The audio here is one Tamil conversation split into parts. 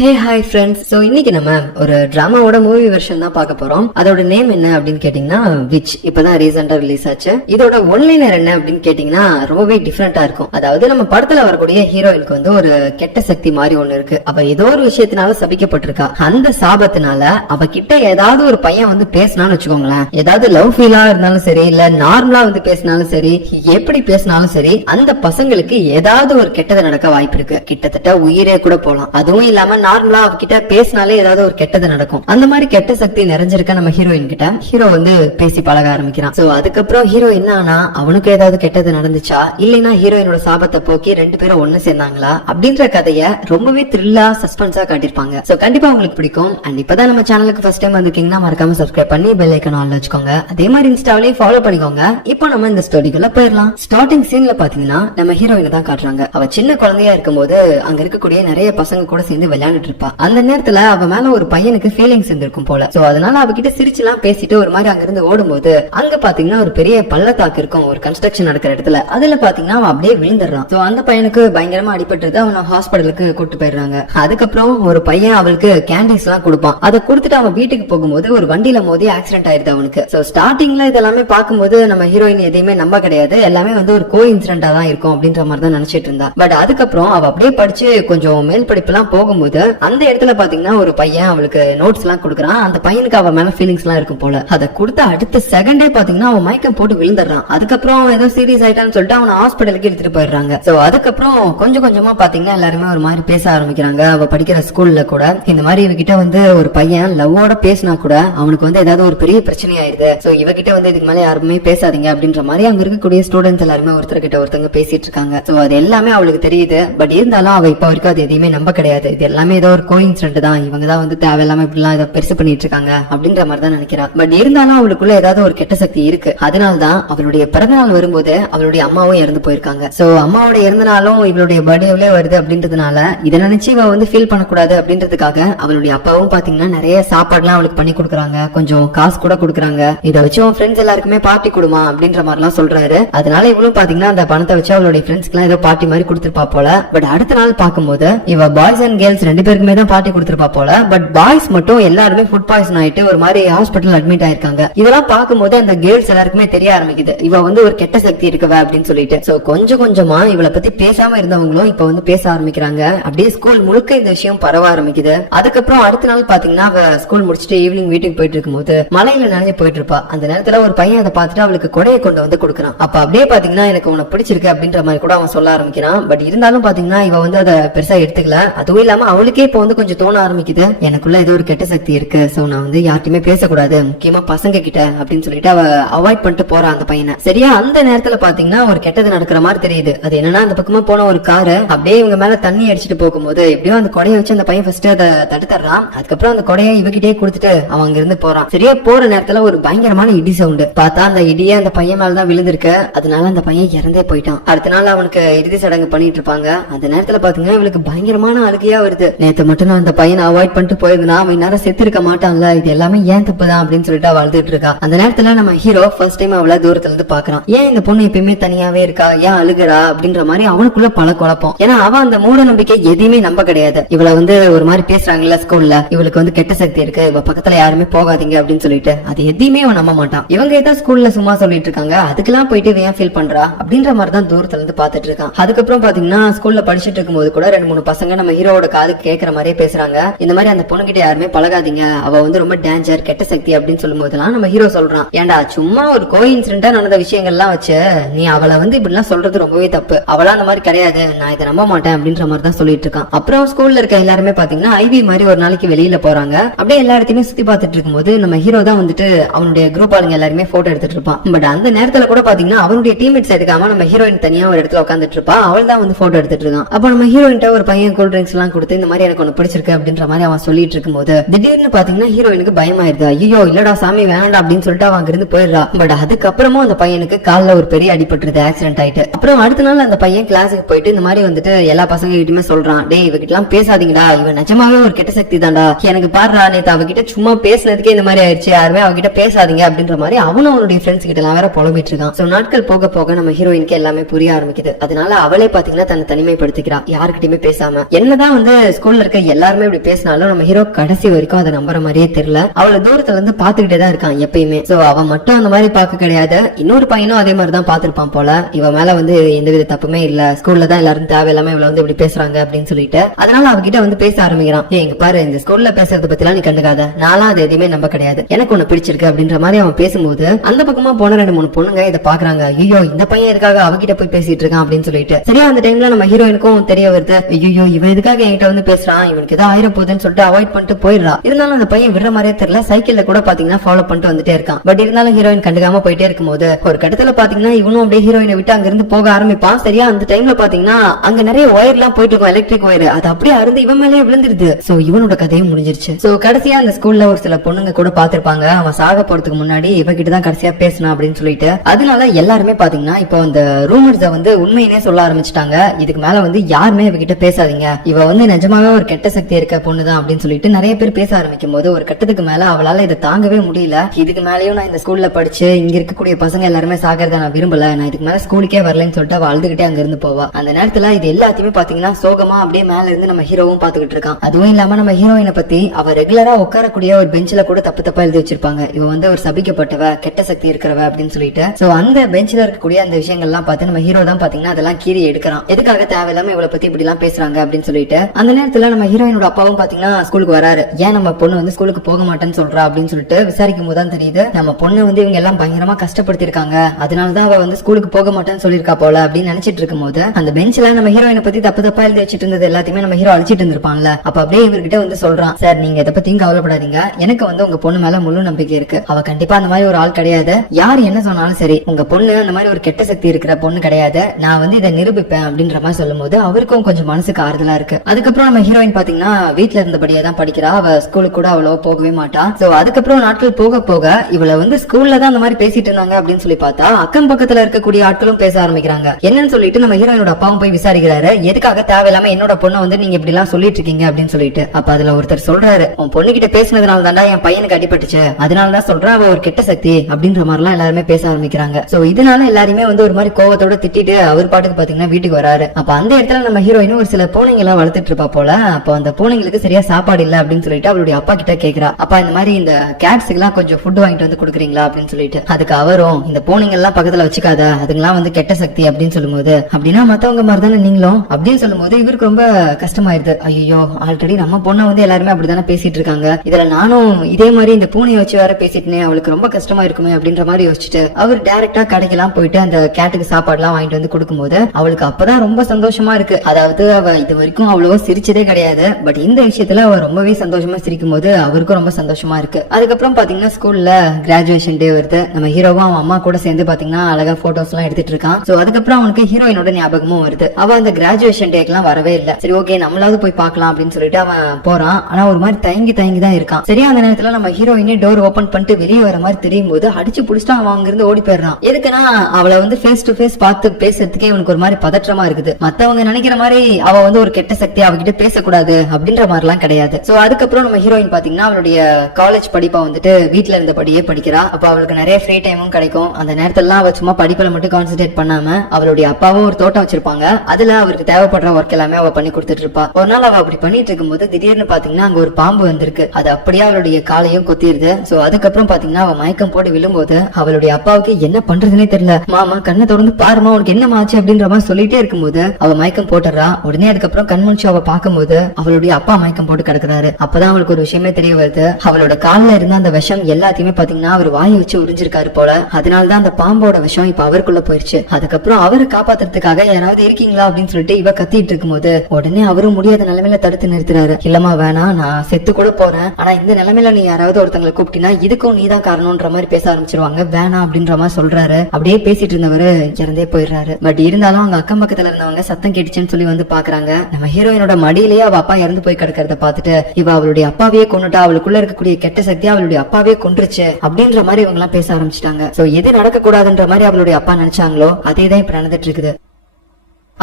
Hey hi friends. ஸோ இன்னைக்கு நம்ம ஒரு டிராமாவோட மூவி வெர்ஷன் தான் பார்க்க போறோம். அதோட நேம் என்ன அப்படின்னு கேட்டீங்கன்னா விச். இப்பதான் ரீசெண்டா ரிலீஸ் ஆச்சு. இதோட ஒன்லைனர் என்ன அப்படின்னு கேட்டீங்கன்னா ரொம்பவே டிஃபரெண்டா இருக்கும். அதாவது நம்ம படத்துல வரக்கூடிய ஹீரோயினுக்கு வந்து ஒரு கெட்ட சக்தி மாதிரி ஒண்ணு இருக்கு. அவ ஏதோ ஒரு விஷயத்தினால சபிக்கப்பட்டிருக்கா. அந்த சாபத்தினால அவ கிட்ட ஏதாவது ஒரு பையன் வந்து பேசினான்னு வச்சுக்கோங்களேன், ஏதாவது லவ் ஃபீலா இருந்தாலும் சரி, இல்ல நார்மலா வந்து பேசினாலும் சரி, எப்படி பேசினாலும் சரி, அந்த பசங்களுக்கு ஏதாவது ஒரு கெட்டது நடக்க வாய்ப்பு இருக்கு. கிட்டத்தட்ட உயிரே கூட போலாம். அதுவும் இல்லாம நார்மலா அவகிட்ட பேசினாலே ஏதாவது ஒரு கெட்டது நடக்கும். அந்த மாதிரி கெட்ட சக்தி நிறைஞ்சிருக்க நம்ம ஹீரோயின் கிட்ட ஹீரோ வந்து பேசி பழக ஆரம்பிக்கிறான். சோ அதுக்கப்புறம் ஹீரோ என்ன ஆனா அவனுக்கு ஏதாவது கெட்டது நடந்துச்சா, இல்லைன்னா ஹீரோயினோட சாபத்தை போக்கி ரெண்டு பேரும் ஒண்ணு சேர்ந்தாங்களா அப்படின்ற கதைய ரொம்பவே த்ரில்லா சஸ்பென்ஸா காட்டிருப்பாங்க. சோ கண்டிப்பா உங்களுக்கு பிடிக்கும். அண்ட் இப்பதான் நம்ம சேனலுக்கு ஃபர்ஸ்ட் டைம் வந்திருக்கீங்கன்னா மறக்காம சப்ஸ்கிரைப் பண்ணி பெல் ஐகான் ஆன்ல வச்சுக்கோங்க. அதே மாதிரி இன்ஸ்டாவிலேயே ஃபாலோ பண்ணிக்கோங்க. இப்போ நம்ம இந்த ஸ்டோரிக்குள்ள போயிடலாம். ஸ்டார்டிங் சீன்ல பாத்தீங்கன்னா நம்ம ஹீரோயினை தான் காட்டுறாங்க. அவ சின்ன குழந்தையா இருக்கும்போது அங்க இருக்கக்கூடிய நிறைய பசங்க கூட சேர்ந்து விளையாண்டுட்டு இருப்பா. அந்த நேரத்துல அவ மேல ஒரு பையனுக்கு ஃபீலிங்ஸ் இருந்திருக்கும் போல. சோ அதனால அவகிட்ட சிரிச்சுலாம் பேசிட்டு ஒரு மாதிரி அங்க இருந்து ஓடும்போது அங்க பாத்தீங்கன்னா ஒரு பெரிய பள்ளத்தாக்கு இருக்கும், ஒரு கன்ஸ்ட்ரக்ஷன் நடக்கிற இடத்துல. அதுல பாத்தீங்கன்னா அவன் அப்படியே விழுந்துடுறான். சோ அந்த பையனுக்கு பயங்கரமா அடிபட்டு அவனை ஹாஸ்பிட்டலுக்கு கூட்டு போயிடுறாங்க. அதுக்கப்புறம் ஒரு பையன் அவளுக்கு கேண்டீஸ் எல்லாம் கொடுப்பான். அதை கொடுத்துட்டு அவன் வீட்டுக்கு போகும்போது ஒரு வண்டியில மோதி ஆக்சிடென்ட் ஆயிருது அவனுக்கு. சோ ஸ்டார்டிங்ல இதெல்லாமே பார்க்கும்போது நம்ம ஹீரோயின் எதையுமே நம்ப கிடையாது, எல்லாமே வந்து ஒரு கோ இன்சிடென்டா தான் இருக்கும் அப்படின்ற மாதிரி தான் நினைச்சிட்டு இருந்தா. பட் அதுக்கப்புறம் அவ அப்படியே படிச்சு கொஞ்சம் மேல் படிப்பு எல்லாம் போகும்போது அந்த இடத்துல பாத்தீங்கன்னா ஒரு பையன் அவளுக்கு நோட்ஸ் எல்லாம் கொடுக்குறான். அந்த பையனுக்கு அவ மேல ஃபீலிங்ஸ் எல்லாம் இருக்கும் போல. அதை கொடுத்த அடுத்த செகண்டே பாத்தீங்கன்னா அவன் மயக்கம் போட்டு விழுந்துடுறான். அதுக்கப்புறம் ஏதோ சீரியஸ் ஆயிட்டான்னு சொல்லிட்டு அவனை ஹாஸ்பிட்டலுக்கு எடுத்துட்டு போயிடுறாங்க. சோ அதுக்கப்புறம் கொஞ்சம் கொஞ்சமா பாத்தீங்கன்னா எல்லாருமே ஒரு மாதிரி பேச ஆரம்பிக்கிறாங்க. அவ படிக்கிற ஸ்கூல்ல கூட இந்த மாதிரி இவகிட்ட வந்து ஒரு பையன் லவ்வோட பேசினா கூட அவனுக்கு வந்து ஏதாவது ஒரு பெரிய பிரச்சனை ஆயிருது. சோ இவகிட்ட வந்து இதுக்கு மேல யாருமே பேசாதீங்க அப்படின்ற மாதிரி அங்க இருக்கக்கூடிய ஸ்டூடெண்ட்ஸ் எல்லாருமே ஒருத்தர் கிட்ட ஒருத்தங்க பேசிட்டு இருக்காங்க. சோ அது எல்லாமே அவளுக்கு தெரியுது. பட் இருந்தாலும் அவ இப்ப வரைக்கும் அது எதையுமே நம்ப கிடையாது. இது எல்லாமே ஏதோ ஒரு கோயின்சிடென்ட் தான், இவங்க தான் வந்து தேவையில்லாம இப்படி எல்லாம் பெருசு பண்ணிட்டு இருக்காங்க அப்படின்ற மாதிரி தான் நினைக்கிறா. பட் இருந்தாலும் அவளுக்குள்ள ஏதாவது ஒரு கெட்ட சக்தி இருக்கு. அதனால்தான் அவளுடைய பிறந்தநாள் வரும்போது அவளுடைய அம்மாவும் இறந்து போயிருக்காங்க. சோ அம்மாவோட இறந்த நாளும் இவளுடைய பர்த்டேவிலே வருது அப்படின்றதுனால இதை நினைச்சு இவ வந்து ஃபீல் பண்ணக்கூடாது அப்படின்றதுக்காக அவளுடைய அப்பாவும் பாத்தீங்கன்னா நிறைய சாப்பாடுலாம் அவளுக்கு பண்ணி கொடுக்குறாங்க, கொஞ்சம் காசு கூட கொடுக்குறாங்க. இதை வச்சு அவன் ஃப்ரெண்ட்ஸ் எல்லாருக்குமே பார்ட்டி கொடுமா அப்படின்ற மாதிரி எல்லாம் சொல்றாரு. அதனால இவளும் பாத்தீங்கன்னா அந்த பணத்தை வச்சு அவளுடைய ஃப்ரெண்ட்ஸ்க்கு எல்லாம் ஏதோ பார்ட்டி மாதிரி கொடுத்துருப்பா போல. பட் அடுத்த நாள் பார்க்கும்போது இவ பாய்ஸ் அண்ட் கேர்ள்ஸ் ரெண்டு பேருக்குமே தான் பார்ட்டி கொடுத்துருப்பா போல. பட் பாய்ஸ் மட்டும் எல்லாருமே ஃபுட் பாய்சன் ஆயிட்டு ஒரு மாதிரி ஹாஸ்பிட்டல் அட்மிட் ஆயிருக்காங்க. இதெல்லாம் பார்க்கும்போது அந்த கேர்ள்ஸ் எல்லாருக்குமே தெரிய ஆரம்பிக்குது இவ வந்து ஒரு கெட்ட சக்தி இருக்கவ அப்படின்னு சொல்லிட்டு. சோ கொஞ்சம் கொஞ்சமா இவளை பத்தி பேசாம இருந்தவங்களும் இப்ப வந்து பேச ஆரம்பிக்கிறாங்க. அப்படியே ஸ்கூல் முழுக்க இந்த விஷயம் பரவ ஆரம்பிக்குது. அதுக்கப்புறம் அடுத்த நாள் பாத்தீங்கன்னா அவ ஸ்கூல் முடிச்சுட்டு ஈவினிங் வீட்டுக்கு போயிட்டு இருக்கும்போது மலையில நினைஞ்சு போயிட்டு இருப்பா. அந்த நேரத்துல ஒரு பையன் அதை பார்த்துட்டு அவளுக்கு கொடையை கொண்டு வந்து கொடுக்குறான். அப்ப அப்படியே பாத்தீங்கன்னா எனக்கு உனக்கு பிடிச்சிருக்கு அப்படின்ற மாதிரி கூட அவன் சொல்ல ஆரம்பிக்கிறான். பட் இருந்தாலும் பாத்தீங்கன்னா இவ வந்து அதை பெருசா எடுத்துக்கல. அதுவும் இல்லாம அவளுக்கே இப்ப வந்து கொஞ்சம் தோண ஆரம்பிக்குது, எனக்குள்ள ஏதோ ஒரு கெட்ட சக்தி இருக்கு. சோ நான் வந்து யார்ட்டுமே பேசக்கூடாது, முக்கியமா பசங்க கிட்ட அப்படின்னு சொல்லிட்டு அவ அவாய்ட் பண்ணிட்டு போறான் அந்த பையனை. சரியா அந்த நேரத்துல பாத்தீங்கன்னா ஒரு கெட்டது நடக்கிற மாதிரி தெரியுது. அது என்னன்னா அந்த பக்கமா போன ஒரு காரு அப்படியே இவங்க மேல தண்ணி அடிச்சுட்டு போகும்போது எப்படியோ அந்த கொடையை வச்சு அந்த பையன் ஃபர்ஸ்ட் அதை தடுத்துறான். அதுக்கப்புறம் அந்த கொடையை இவகிட்டே கொடுத்துட்டு அவன் அங்க இருந்து போறான். சரியா போற நேரத்துல ஒரு பயங்கரமான இடி சவுண்டு. பார்த்தா அந்த இடியே அந்த பையன் மேலதான் விழுந்திருக்கு. அதனால அந்த பையன் இறந்தே போயிட்டான். அடுத்த நாள் அவனுக்கு இறுதி சடங்கு பண்ணிட்டு இருப்பாங்க. அந்த நேரத்துல பாத்தீங்கன்னா இவளுக்கு பயங்கரமான அழுகையா வருது. நேத்து மட்டும் நான் அந்த பையனை அவாய்ட் பண்ணிட்டு போயிருந்தா அவன் நேரம் செத்து இருக்க மாட்டான்ல, இது எல்லாமே ஏன் தப்புதான் அப்படின்னு சொல்லிட்டு அவ அழுதுட்டு இருக்கா. அந்த நேரத்துல நம்ம ஹீரோ ஃபர்ஸ்ட் டைம் அவளை தூரத்துல இருந்து பாக்குறான். ஏன் இந்த பொண்ணு எப்பயுமே தனியாவே இருக்கா, ஏன் அழுகிறா அப்படின்ற மாதிரி அவனுக்குள்ள பல குழப்பம். ஏன்னா அவன் அந்த மூட நம்பிக்கை எதையுமே நம்ப கிடையாது. இவளை வந்து ஒரு மாதிரி பேசுறாங்கல்ல ஸ்கூல்ல, இவளுக்கு வந்து கெட்ட சக்தி இருக்கு, இவ பக்கத்துல யாருமே போகாதீங்க அப்படின்னு சொல்லிட்டு அது எதையுமே அவன் நம்ப மாட்டான். இவங்க ஏதாவது ஸ்கூல்ல சும்மா சொல்லிட்டு இருக்காங்க, அதுக்கெல்லாம் போயிட்டு ஏன் ஃபீல் பண்றா அப்படின்ற மாதிரி தான் தூரத்துல இருந்து பாத்துட்டு இருக்கான். அதுக்கப்புறம் பாத்தீங்கன்னா ஸ்கூல்ல படிச்சுட்டு இருக்கும்போது கூட 2-3 பசங்க நம்ம ஹீரோட காது கேட்கற மாதிரியே பேசுறாங்க. இந்த மாதிரி அந்த பொண்ணு கிட்ட யாருமே பழகாதீங்க, அவ வந்து ரொம்ப டேஞ்சர், கெட்ட சக்தி அப்படின்னு சொல்லும் போதெல்லாம் நம்ம ஹீரோ சொல்றான், ஏண்டா சும்மா ஒரு கோயின்சிடென்ட்டா நடந்த விஷயங்கள்லாம் வச்சு நீ அவளை வந்து இப்படி எல்லாம் சொல்றது ரொம்பவே தப்பு, அவளா அந்த மாதிரி கிடையாது, நான் இதை நம்ப மாட்டேன் அப்படின்ற மாதிரி தான் சொல்லிட்டு இருக்கான். அப்புறம் ஸ்கூல்ல இருக்க எல்லாருமே பாத்தீங்கன்னா ஐவி மாதிரி ஒரு நாளைக்கு வெளியில போறாங்க. அப்படியே எல்லா இடத்தையுமே சுத்தி பார்த்துட்டு இருக்கும்போது நம்ம ஹீரோ தான் வந்துட்டு அவனுடைய குரூப் ஆளுங்க எல்லாருமே போட்டோ எடுத்துட்டு இருப்பான். பட் அந்த நேரத்துல கூட பாத்தீங்கன்னா அவனுடைய டீம்மேட்ஸ் எடுக்காம நம்ம ஹீரோயின் தனியா ஒரு இடத்துல உட்காந்துட்டு இருப்பா. அவள் தான் வந்து போட்டோ எடுத்துட்டு இருக்கான். அப்ப நம்ம ஹீரோயின்ட்ட ஒரு பையன் கூல் ட்ரிங்க்ஸ் எல்லாம் கொடுத்து இந்த மாதிரி எனக்கு ஒண்ணு பிடிச்சிருக்கு அப்படின்ற மாதிரி அவன் சொல்லிட்டு இருக்கும்போது திடீர்னு பாத்தீங்கன்னா ஹீரோயினுக்கு பயமாயிருது. ஐயோ இல்லடா சாமி வேணாண்டா அப்படின்னு சொல்லிட்டு அவன் அங்கிருந்து போயிடுறா. பட் அதுக்கப்புறமும் அந்த பையனுக்கு கால்ல ஒரு பெரிய அடிபட்டுருது, ஆக்சிடென்ட் ஆயிட்டு. அப்புறம் அடுத்த நாள் அந்த பையன் கிளாஸுக்கு போயிட்டு இந்த மாதிரி வந்துட்டு எல்லா பசங்க கிட்டயுமே சொல்றான், டே இவகிட்ட எல்லாம் பேசாதீங்கடா, இவன் நிஜமாவே ஒரு கெட்ட சக்தி தான்டா, எனக்கு பாடுறா நேத்து அவகிட்ட சும்மா பேசினதுக்கே இந்த மாதிரி ஆயிடுச்சு, யாருமே அவகிட்ட பேசாதீங்க அப்படின்ற மாதிரி அவனும் அவனுடைய ஃப்ரெண்ட்ஸ் கிட்ட எல்லாம் வேற புலம்பிட்டு இருக்கான். சோ நாட்கள் போக போக நம்ம ஹீரோயினுக்கு எல்லாமே புரிய ஆரம்பிக்குது. அதனால அவளே பாத்தீங்கன்னா தன்னை தனிமைப்படுத்திக்கிறா, யாருக்கிட்டயுமே பேசாம. என்னதான் வந்து ஸ்கூல்ல இருக்க எல்லாருமே இப்படி பேசினாலும் நம்ம ஹீரோ கடைசி வரைக்கும் அதை நம்புற மாதிரியே தெரியல. அவளை தூரத்துல இருந்து பாத்துக்கிட்டே தான் இருக்கான் எப்பயுமே. சோ அவன் மட்டும் அந்த மாதிரி பாக்க கிடையாது, இன்னொரு பையனும் அதே மாதிரிதான் பாத்திருப்பான் போல. இவ மேல வந்து எந்தவித தப்புமே இல்ல, ஸ்கூல்ல தான் எல்லாரும் தேவையில்லாம இவள வந்து இப்படி பேசுறாங்க அப்படின்னு சொல்லிட்டு அதனால அவகிட்ட வந்து பேச ஆரம்பிக்கிறான். எங்க பாரு, இந்த ஸ்கூல்ல பேசுறத பத்தி எல்லாம் நீ கண்டுக்காத, நானும் அது எதுவுமே நம்ப கிடையாது, எனக்கு ஒண்ணு பிடிச்சிருக்கு அப்படின்ற மாதிரி அவன் பேசும்போது அந்த பக்கமா போன 2-3 பொண்ணுங்க இதை பாக்குறாங்க. ஐயோ இந்த பையன் எதுக்காக அவகிட்ட போய் பேசிட்டு இருக்கான் அப்படின்னு சொல்லிட்டு. சரியா அந்த டைம்ல நம்ம ஹீரோயினுக்கும் தெரிய வருது, ஐயோ இவன் எதுக்காக என்கிட்ட வந்து பேசுறான், இவனுக்கு ஏதோ ஆயிரம் போகுதுன்னு சொல்லிட்டு அவாய்ட் பண்ணிட்டு போயிடுறா. இருந்தாலும் அந்த பையன் விடுற மாதிரியே தெரியல, சைக்கிள்ல கூட பாத்தீங்கன்னா ஃபாலோ பண்ணிட்டு வந்துட்டே இருக்கான். பட் இருந்தாலும் ஹீரோயின் கண்டுக்காம போயிட்டே இருக்கும்போது ஒரு கட்டத்துல பாத்தீங்கன்னா இவனும் அப்படியே ஹீரோயினை விட்டு அங்க இருந்து போக ஆரம்பிப்பான். சரியா அந்த டைம்ல பாத்தீங்கன்னா அங்க நிறைய ஒயர் எல்லாம் போயிட்டு இருக்கும், எலக்ட்ரிக் ஒயர், அது அப்படியே அருந்து இவன் மேலேயே விழுந்துருது. சோ இவனோட கதையும் முடிஞ்சிருச்சு. சோ கடைசியா அந்த ஸ்கூல்ல ஒரு சில பொண்ணுங்க கூட பாத்திருப்பாங்க, அவன் சாக போறதுக்கு முன்னாடி இவகிட்ட தான் கடைசியா பேசினான் அப்படின்னு சொல்லிட்டு. அதனால எல்லாருமே பாத்தீங்கன்னா இப்போ அந்த ரூமர்ஸ வந்து உண்மையினே சொல்ல ஆரம்பிச்சிட்டாங்க. இதுக்கு மேல வந்து யாருமே இவகிட்ட பேசாதீங்க, இவ வந்து நிஜமாவே ஒரு கெட்ட சக்தி இருக்க பொண்ணுதான் அப்படின்னு சொல்லிட்டு நிறைய பேர் பேச ஆரம்பிக்கும் போது ஒரு கட்டத்துக்கு மேல அவளால இதை தாங்கவே முடியல. இதுக்கு மேலயும் நான் இந்த ஸ்கூல்ல படிச்சு இங்க இருக்கக்கூடிய பசங்க எல்லாருமே சாகிறத நான் விரும்பல, நான் இதுக்கு மேல ஸ்கூலுக்கே வரலன்னு சொல்லிட்டு அவ அழுதுகிட்டே அங்க இருந்து போவா. அந்த நேரத்துல இது எல்லாத்தையுமே பாத்தீங்கன்னா சோகமா அப்படியே மேல இருந்து நம்ம ஹீரோவும் பாத்துக்கிட்டு இருக்கான். அதுவும் இல்லாம நம்ம ஹீரோயினை பத்தி அவ ரெகுலரா உட்காரக்கூடிய ஒரு பெஞ்சில கூட தப்பு தப்பா எழுதி வச்சிருப்பாங்க, இவ வந்து ஒரு சபிக்கப்பட்டவ, கெட்ட சக்தி இருக்கிறவ அப்படின்னு சொல்லிட்டு. சோ அந்த பெஞ்சில இருக்கக்கூடிய அந்த விஷயங்கள் எல்லாம் பார்த்து நம்ம ஹீரோ தான் பாத்தீங்கன்னா அதெல்லாம் கீறி எடுக்கிறான். எதுக்காக தேவையில்லாம இவளை பத்தி இப்படி எல்லாம் பேசுறாங்க அப்படின்னு சொல்லிட்டு. அந்த நேரத்துல நம்ம ஹீரோயினோட அப்பாவும் பாத்தீங்கன்னா ஸ்கூலுக்கு வராரு. ஏன் நம்ம பொண்ணு வந்து ஸ்கூலுக்கு போக மாட்டேன்னு சொல்றா அப்படின்னு சொல்லிட்டு விசாரிக்கும் போது தான் தெரியுது, நம்ம பொண்ணு வந்து இவங்க எல்லாம் பயங்கரமா கஷ்டப்படுத்தி இருக்காங்க, அதனாலதான் அவ வந்து ஸ்கூலுக்கு போக மாட்டேன்னு சொல்லிருக்கா போல அப்படின்னு நினைச்சிட்டு இருக்கும் போது அந்த பெஞ்ச்ல நம்ம ஹீரோயினை பத்தி தப்பு தப்பா எழுதி வச்சிட்டு இருந்தது எல்லாத்தையுமே நம்ம ஹீரோ அழிச்சிட்டு இருந்திருப்பான்ல. அப்ப அப்படியே இவர்கிட்ட வந்து சொல்றான், சார் நீங்க இதை பத்தியும் கவலைப்படாதீங்க, எனக்கு வந்து உங்க பொண்ணு மேல முழு நம்பிக்கை இருக்கு, அவ கண்டிப்பா அந்த மாதிரி ஒரு ஆள் கிடையாது, யார் என்ன சொன்னாலும் சரி உங்க பொண்ணு அந்த மாதிரி ஒரு கெட்ட சக்தி இருக்கிற பொண்ணு கிடையாது, நான் வந்து இதை நிரூபிப்பேன் அப்படின்ற மாதிரி சொல்லும் போது அவருக்கும் கொஞ்சம் மனசுக்கு ஆறுதலா இருக்கு. அதுக்கப்புறம் நம்ம ஹீரோயின் பாத்தீங்கன்னா வீட்டுல இருந்தபடியே தான் படிக்கிறா, அவ ஸ்கூலுக்கு கூட அவ்வளோ போகவே மாட்டா. சோ அதுக்கப்புறம் நாட்கள் போக போக இவளை வந்து ஸ்கூல்ல தான் அந்த மாதிரி பேசிட்டு இருந்தாங்க அப்படின்னு சொல்லி பார்த்தா அக்கம் பக்கத்துல இருக்கக்கூடிய ஆட்களும் பேச ஆரம்பிக்கிறாங்க. என்னன்னு சொல்லிட்டு நம்ம ஹீரோயினோட அப்பாவும் போய் விசாரிக்கிறாரு, எதுக்காக தேவையில்லாம என்னோட பொண்ணை வந்து நீங்க இப்படி எல்லாம் சொல்லிட்டு இருக்கீங்க அப்படின்னு சொல்லிட்டு. அப்ப அதுல ஒருத்தர் சொல்றாரு, உன் பொண்ணு கிட்ட பேசினதுனால தாண்டா என் பையனுக்கு அடிபட்டுச்சு, அதனாலதான் சொல்றேன் அவ ஒரு கெட்ட சக்தி அப்படின்ற மாதிரி எல்லாம் எல்லாருமே பேச ஆரம்பிக்கிறாங்க. சோ இதனால எல்லாருமே வந்து ஒரு மாதிரி கோவத்தோட திட்டிட்டு அவர் பாட்டுக்கு பாத்தீங்கன்னா வீட்டுக்கு வராரு. அப்ப அந்த இடத்துல நம்ம ஹீரோயினும் ஒரு சில பூனைங்க எல்லாம் வளர்த்துட்டு இருப்பா போல. அப்போ அந்த பூனைங்களுக்கு சரியா சாப்பாடு இல்ல அப்படின்னு சொல்லிட்டு அவளுடைய அப்பா கிட்ட கேக்குறா. அப்பா இந்த மாதிரி இந்த கேட்ஸுக்கு எல்லாம் கொஞ்சம் ஃபுட் வாங்கிட்டு வந்து கொடுக்குறீங்களா அப்படின்னு சொல்லிட்டு. அதுக்கு அவரும், இந்த பூனைங்க எல்லாம் பக்கத்துல வச்சுக்காத, அதுங்கெல்லாம் வந்து கெட்ட சக்தி அப்படின்னு சொல்லும்போது, அப்படின்னா மத்தவங்க மாதிரி தானே நீங்களும் அப்படின்னு சொல்லும்போது இவருக்கு ரொம்ப கஷ்டமாயிருது. ஐயோ ஆல்ரெடி நம்ம பொண்ணை வந்து எல்லாருமே அப்படித்தானே பேசிட்டு இருக்காங்க, இதுல நானும் இதே மாதிரி இந்த பூனையை வச்சு வேற பேசிட்டுனே அவளுக்கு ரொம்ப கஷ்டமா இருக்குமே அப்படின்ற மாதிரி யோசிச்சுட்டு அவர் டைரக்டா கடைக்கெல்லாம் போயிட்டு அந்த கேட்டுக்கு சாப்பாடு எல்லாம் வாங்கிட்டு வந்து கொடுக்கும்போது அவளுக்கு அப்பதான் ரொம்ப சந்தோஷமா இருக்கு. அதாவது அவ இது வரைக்கும் அவ்வளவோ சிரிச்சதே கிடையாது, பட் இந்த விஷயத்துல அவ ரொம்பவே சந்தோஷமா சிரிக்கும் போது அவருக்கும் ரொம்ப சந்தோஷமா இருக்கு. அதுக்கப்புறம் பாத்தீங்கன்னா ஸ்கூல்ல கிராஜுவேஷன் டே வருது. நம்ம ஹீரோவும் அவன் அம்மா கூட சேர்ந்து பாத்தீங்கன்னா அழகா போட்டோஸ் எல்லாம் எடுத்துட்டு இருக்கான். சோ அதுக்கப்புறம் அவனுக்கு ஹீரோயினோட ஞாபகமும் வருது. அவ அந்த கிராஜுவேஷன் டேக்கு எல்லாம் வரவே இல்ல. சரி ஓகே நம்மளாவது போய் பார்க்கலாம் அப்படின்னு சொல்லிட்டு அவன் போறான். ஆனா ஒரு மாதிரி தயங்கி தான் இருக்கான். சரியா அந்த நேரத்துல நம்ம ஹீரோயினே டோர் ஓபன் பண்ணிட்டு வெளியே வர மாதிரி தெரியும் போது அடிச்சு புடிச்சிட்டு அவன் அங்க இருந்து ஓடி போயிடுறான். எதுக்குன்னா அவளை வந்து ஃபேஸ் டு ஃபேஸ் பார்த்து பேசுறதுக்கே இவனுக்கு ஒரு மாதிரி பதற்றமா இருக்குது. மத்தவங்க நினைக்கிற மாதிரி அவ வந்து ஒரு கெட்ட சக்தி, அவகிட்ட பேசக்கூடாது அப்படின்ற மாதிரி எல்லாம் கிடையாது. சோ அதுக்கப்புறம் நம்ம ஹீரோயின் பாத்தீங்கன்னா அவளுடைய காலேஜ் படிப்பா வந்துட்டு வீட்டுல இருந்தபடியே படிக்கிறா. அப்ப அவளுக்கு நிறைய ஃப்ரீ டைமும் கிடைக்கும். அந்த நேரத்துல அவ சும்மா படிப்புல மட்டும் கான்சென்ட்ரேட் பண்ணாம அவளுடைய அப்பாவும் ஒரு தோட்டம் வச்சிருப்பாங்க, அதுல அவருக்கு தேவைப்படுற ஒர்க் எல்லாமே அவ பண்ணி கொடுத்துட்டு இருப்பா. ஒரு நாள் அவ அப்படி பண்ணிட்டு இருக்கும் போது திடீர்னு பாத்தீங்கன்னா அங்க ஒரு பாம்பு வந்திருக்கு. அது அப்படியே அவளுடைய காலையும் கொத்திடுது. சோ அதுக்கப்புறம் பாத்தீங்கன்னா அவ மயக்கம் போட்டு விழும்போது அவளுடைய அப்பாவுக்கு என்ன பண்றதுன்னே தெரியல. மாமா கண்ணை தொடர்ந்து பாருமா உனக்கு என்ன ஆச்சு அப்படின்ற மாதிரி சொல்லிட்டே இருக்கும்போது அவ மயக்கம் போட்டுறா. உடனே அதுக்கப்புறம் கண்முழிச்சு அவ பாக்கும்போது அவளுடைய அப்பா மயக்கம் போட்டு கிடக்குறாரு. அப்பதான் அவளுக்கு ஒரு விஷயமே தெரிய வருது, அவளோட கால்ல இருந்த அந்த விஷம் எல்லாத்தையுமே பாத்தீங்கன்னா அவர் வாயை வச்சு உறிஞ்சிருக்காரு போல. அதனாலதான் அந்த பாம்போட விஷம் இப்ப அவருக்குள்ள போயிருச்சு. அதுக்கப்புறம் அவரை காப்பாத்துறதுக்காக யாராவது இருக்கீங்களா அப்படின்னு சொல்லிட்டு இவ கத்திட்டு இருக்கும்போது உடனே அவரும் முடியாத நிலைமையில தடுத்து நிறுத்துறாரு. இல்லமா வேணாம், நான் செத்து கூட போறேன், ஆனா இந்த நிலைமையில நீ யாராவது ஒருத்தங்களை கூப்பிட்டினா இதுக்கும் நீதான் காரணம்ன்ற மாதிரி பேச ஆரம்பிச்சிருவாங்க, வேணாம் அப்படின்ற மாதிரி சொல்றாரு. அப்படியே பேசிட்டு இருந்தவரு இறந்தே போயிடுறாரு. பட் இருந்தாலும் அவங்க அக்கம் பக்கத்துல இருந்தவங்க சத்தம் கேட்டுச்சுன்னு சொல்லி வந்து பாக்குறாங்க. நம்ம ஹீரோயினோட மடியிலேயே அவ அப்பா இறந்து போய் கிடக்கிறத பாத்துட்டு இவ அவளுடைய அப்பாவே கொண்டுட்டா, அவளுக்குள்ள இருக்கக்கூடிய கெட்ட சக்தி அவளுடைய அப்பாவே கொன்றுச்சு அப்படின்ற மாதிரி இவங்க எல்லாம் பேச ஆரம்பிச்சிட்டாங்க. சோ எது நடக்க கூடாதுன்ற மாதிரி அவளுடைய அப்பா நினைச்சாங்களோ அதேதான் இப்ப நடந்துட்டு இருக்குது.